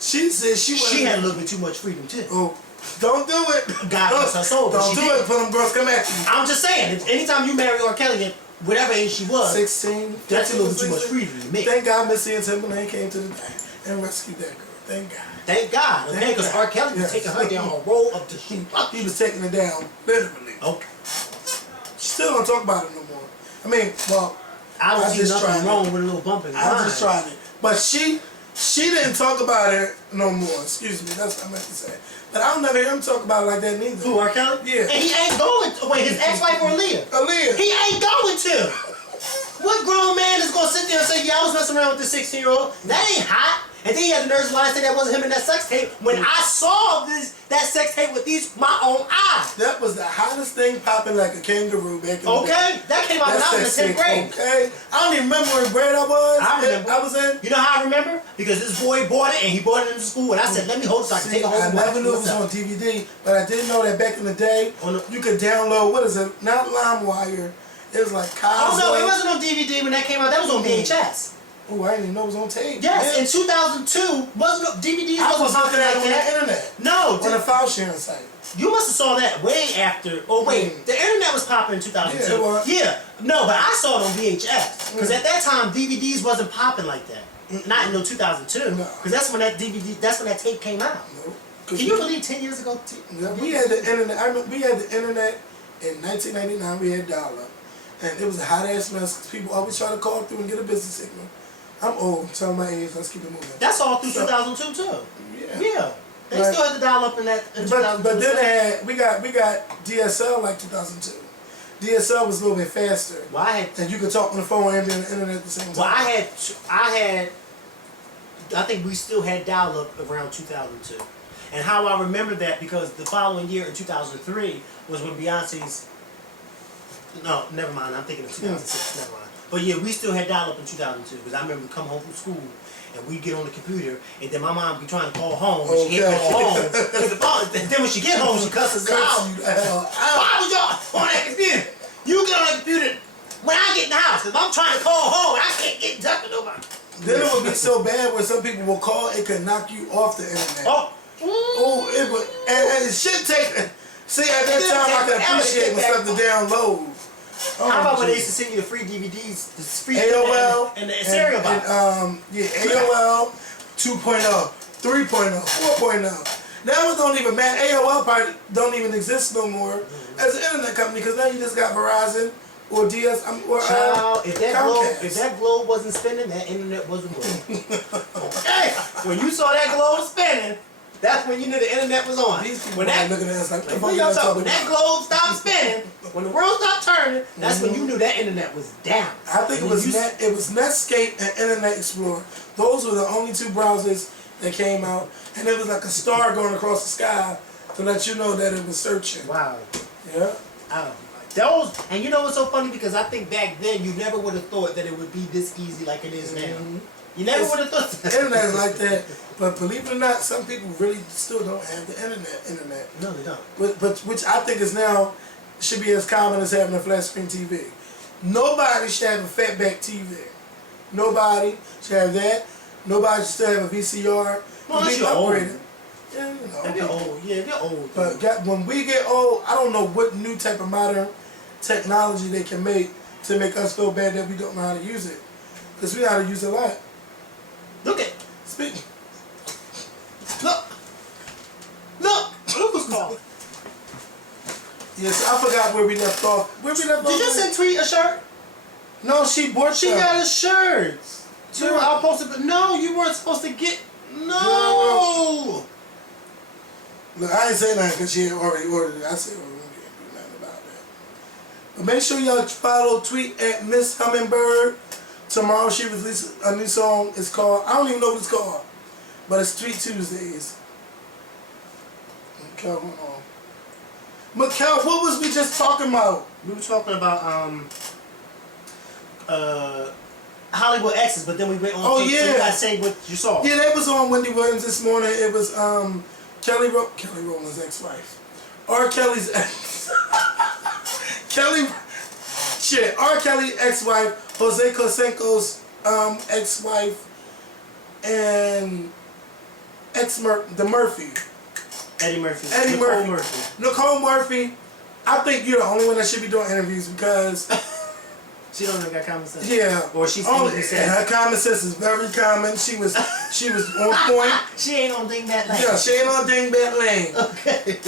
She said she had a little bit too much freedom too. Oh, don't do it. God bless her soul. Don't do it for them girls come at you. I'm just saying, if anytime you marry R. Kelly at whatever age she was, 16. that's a little bit too much freedom to me. Thank God Missy and Timberlake came to the thing and rescued that girl. Thank God. Thank God. Okay, because R. Kelly was taking her down a road of destruction. He was taking her down, literally. Okay. Still don't talk about it no more. I mean, well, I don't see nothing wrong with a little bump in the line. I just tried it. But she didn't talk about it no more. Excuse me, that's what I meant to say. But I don't never hear him talk about it like that neither. Who, R. Kelly? Yeah. And he ain't going to. Wait, his ex-wife or Aaliyah? Aaliyah. He ain't going to. What grown man is going to sit there and say, yeah, I was messing around with this 16-year-old? That ain't hot. And then he had the nerve to lie and say that wasn't him in that sex tape when I saw that sex tape with my own eyes. That was the hottest thing popping like a kangaroo back in the day. Okay? That came out when I was in 10th grade. Okay? I don't even remember what grade I was. I remember. I was in. You know how I remember? Because this boy bought it and he bought it into school and I said, let me hold it so I can take it home. I never knew it was on DVD, but I did know that back in the day, you could download, what is it? Not LimeWire. It was like Cosmo. Oh no, it wasn't on DVD when that came out. That was on VHS. Oh, I didn't even know it was on tape. Yes, in 2002, DVDs I was wasn't looking at it like on that. the internet. No, on a file sharing site. You must have saw that way after. Oh wait, the internet was popping in 2002. Yeah, it was. Yeah, no, but I saw it on VHS because at that time DVDs wasn't popping like that. Not in 2002, because that's when that tape came out. No. Can you believe 10 years ago? Yeah, we had the internet. I remember we had the internet in 1999. We had dial-up, and it was a hot ass mess because people always try to call through and get a business signal. I'm old. I'm telling my age. Let's keep it moving. That's all through 2002 too. Yeah. Yeah. They still had the dial up in that. But then we got DSL like 2002. DSL was a little bit faster. Well, and you could talk on the phone and be on the internet at the same time. Well, I think we still had dial up around 2002. And how I remember that because the following year in 2003 was when Beyonce's. No, never mind. I'm thinking of 2006. Never mind. But yeah, we still had dial-up in 2002 because I remember come home from school and we'd get on the computer and then my mom would be trying to call home and she can't call home. Then when she get home, she cusses us out. Why was y'all on that computer? You get on that computer when I get in the house because I'm trying to call home and I can't get in touch with nobody. Then it would be so bad where some people will call, it could knock you off the internet. Oh, it would, and it should take. See, at that time I could appreciate when stuff to download. How about when they used to send you the free DVDs, the free AOL and the serial box? AOL 2.0, 3.0, 4.0. Now it don't even matter. AOL probably don't even exist no more as an internet company because now you just got Verizon or DS or Child, if that globe wasn't spinning, that internet wasn't working. Okay, when you saw that globe spinning, that's when you knew the internet was on. When that looking at us like, when that globe stopped spinning, when the world stopped turning, that's when you knew that internet was down. I think it was Netscape and Internet Explorer. Those were the only two browsers that came out, and it was like a star going across the sky to let you know that it was searching. Wow. Yeah. Those, and you know what's so funny because I think back then you never would have thought that it would be this easy like it is now. You never would have thought that. The internet is like that, but believe it or not, some people really still don't have the internet. No, they don't. But which I think is now should be as common as having a flat screen TV. Nobody should have a fatback TV. Nobody should have that. Nobody should still have a VCR. Well, unless you're old. Yeah, you know. If you're old, yeah, if you're old. But when we get old, I don't know what new type of modern technology they can make to make us feel bad that we don't know how to use it. Because we know how to use it a lot. Look at. Speak. Look. Look who's calling. Yes, I forgot where we left off. Did you send Tweet a shirt? No, she bought. She got a shirt. I posted. No, you weren't supposed to get. No. Look, I ain't say nothing because she had already ordered it. I said, we can't do nothing about that. But make sure y'all follow, tweet at Miss Hummingbird. Tomorrow she releases a new song. It's called, I don't even know what it's called. but it's 3 Tuesdays. Okay, hold on. Mikkel, what was we just talking about? We were talking about Hollywood exes, but then we went on. Oh, to, yeah. So you gotta say what you saw. Yeah, that was on Wendy Williams this morning. It was Kelly Rowland's ex-wife. R. Kelly's ex. R. Kelly's ex-wife, Jose Canseco's ex-wife, and the Murphy. Eddie Murphy. Nicole Murphy. Nicole Murphy. I think you're the only one that should be doing interviews because she don't even got common sense. Yeah. Or she's her common sense is very common. She was on point. She ain't on Dingbat Lane. Yeah, she ain't on Dingbat Lane. Okay.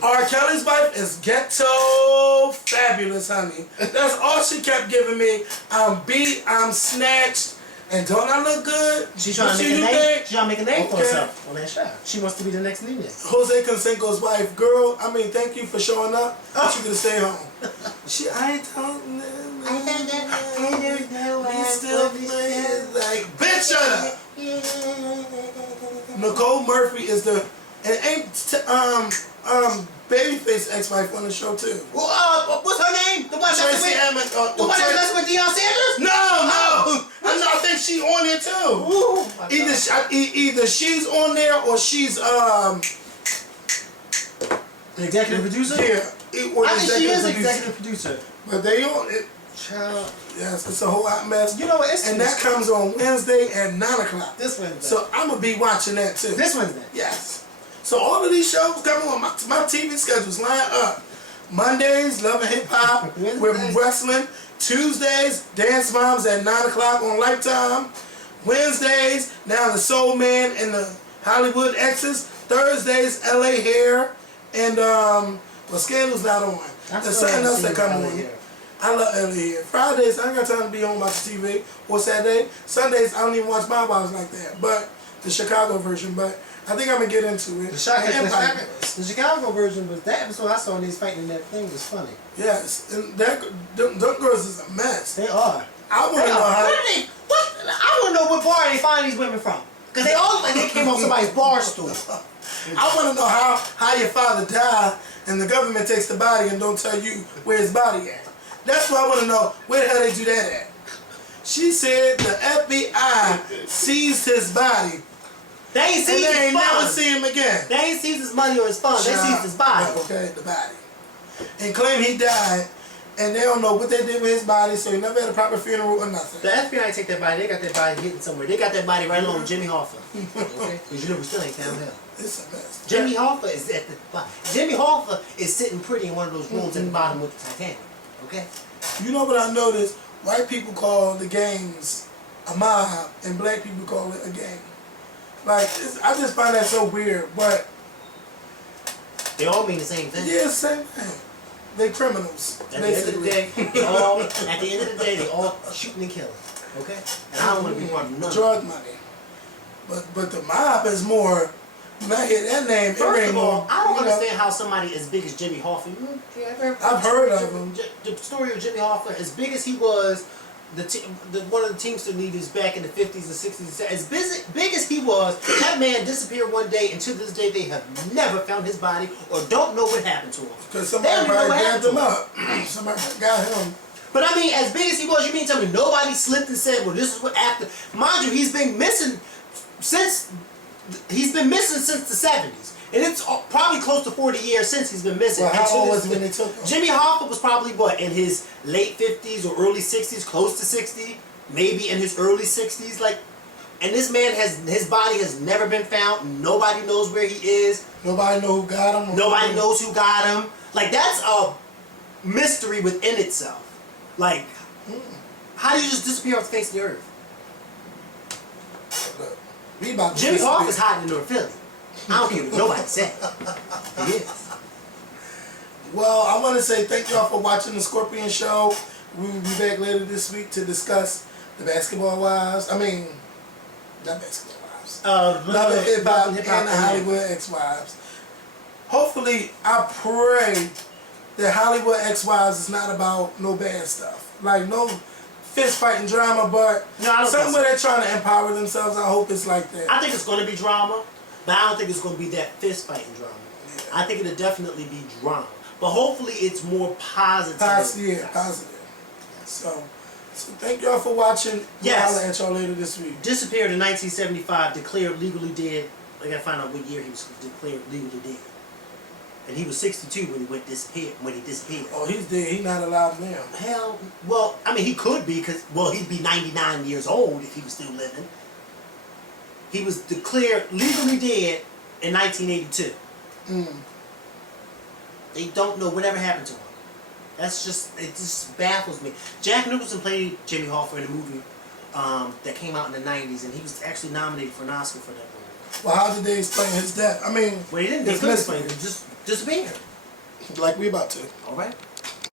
R. Kelly's wife is ghetto fabulous, honey. That's all she kept giving me. I'm beat, I'm snatched, and don't I look good? She's trying to make a name. She's trying to make a name for herself on that show. She wants to be the next Nina. Jose Canseco's wife, girl. I mean, thank you for showing up. But you could stay home. I don't know. You still playing like bitch. Shut up. Nicole Murphy is the Babyface ex-wife on the show too. Well, what's her name? The one that's with Deion Sanders? No. I think she's on there too. Ooh, either she's on there or she's the executive producer. Yeah, I think she is executive producer. But they on it. Child. Yes, it's a whole hot mess. You know what? And that comes on Wednesday at 9 o'clock. This Wednesday. So I'm gonna be watching that too. This Wednesday. Yes. So all of these shows coming on my TV schedules line up. Mondays, Love and Hip Hop with wrestling. Tuesdays, Dance Moms at 9 o'clock on Lifetime. Wednesdays, now the Soul Man and the Hollywood Exes. Thursdays, LA Hair and Scandal's not on. There's something else that come on. I love LA Hair. Fridays, I ain't got time to be home watching TV. Or Saturday. Sundays, I don't even watch my bars like that. But the Chicago version. But I think I'm gonna get into it. The Chicago version was that episode I saw when they was fighting in that thing was funny. Yes, and them girls is a mess. They are. I want to know how. I want to know what bar they find these women from. Because they all look like they came off somebody's bar stool. I want to know how your father died and the government takes the body and don't tell you where his body at. That's what I want to know. Where the hell they do that at? She said the FBI seized his body. They ain't seized his they ain't funds. never see him again. They ain't seized his money or his funds. They seized his body. Okay, the body. And claim he died, and they don't know what they did with his body, so he never had a proper funeral or nothing. The FBI take that body. They got that body hidden somewhere. They got that body right along with Jimmy Hoffa. Okay? Because you know we still ain't found him. It's a mess. Jimmy Hoffa is at the bottom. Jimmy Hoffa is sitting pretty in one of those rooms at the bottom with the Titanic. Okay? You know what I noticed? White people call the gangs a mob, and black people call it a gang. Like, I just find that so weird, but... They all mean the same thing. Yeah, same thing. They criminals. At the end of the day, they all shooting and killing. Okay? And I don't want to be part of none. Drug money. But the mob is more... When I hear that name, First of all, more, I don't understand how somebody as big as Jimmy Hoffa... I've heard of him. The story of Jimmy Hoffa, as big as he was... one of the Teamster leaders back in the 50s and 60s, as big as he was, that man disappeared one day, and to this day they have never found his body or don't know what happened to him. Because somebody probably grabbed him up. Somebody got him. But I mean, as big as he was, you mean tell me nobody slipped and said, well, this is what after... Mind you, he's been missing since the 70s. And it's probably close to 40 years since he's been missing. Well, how old was he when they took him? Jimmy Hoffa was probably, what, in his late 50s or early 60s, close to 60, maybe in his early 60s. Like, and this man his body has never been found. Nobody knows where he is. Nobody knows who got him. Nobody knows who got him. Like, that's a mystery within itself. Like, how do you just disappear off the face of the earth? Look, Jimmy Hoffa's hiding in North Philly. I don't care what nobody said. He is. Well, I want to say thank y'all for watching the Scorpion Show. We will be back later this week to discuss the Basketball Wives. I mean, not Basketball Wives. Love and Hip Hop and the Hollywood Ex-Wives. Hopefully, I pray that Hollywood Ex-Wives is not about no bad stuff. Like no fist fighting drama, but No, I don't something think where they're trying to empower themselves. I hope it's like that. I think it's going to be drama, but I don't think it's going to be that fist fighting drama. Yeah. I think it'll definitely be drama, but hopefully it's more positive. Positive. So thank y'all for watching. Yes. We'll holler at y'all later this week. Disappeared in 1975, declared legally dead. I gotta find out what year he was declared legally dead. And he was 62 when he disappeared. Oh, he's dead. He's not alive now. Hell, well, I mean, he could be, because, well, he'd be 99 years old if he was still living. He was declared legally dead in 1982. They don't know whatever happened to him. It just baffles me. Jack Nicholson played Jimmy Hoffa in a movie that came out in the 90s, and he was actually nominated for an Oscar for that movie. Well, how did they explain his death? I mean, Well, he didn't. They couldn't explain it. He just disappeared. like we about to. All right.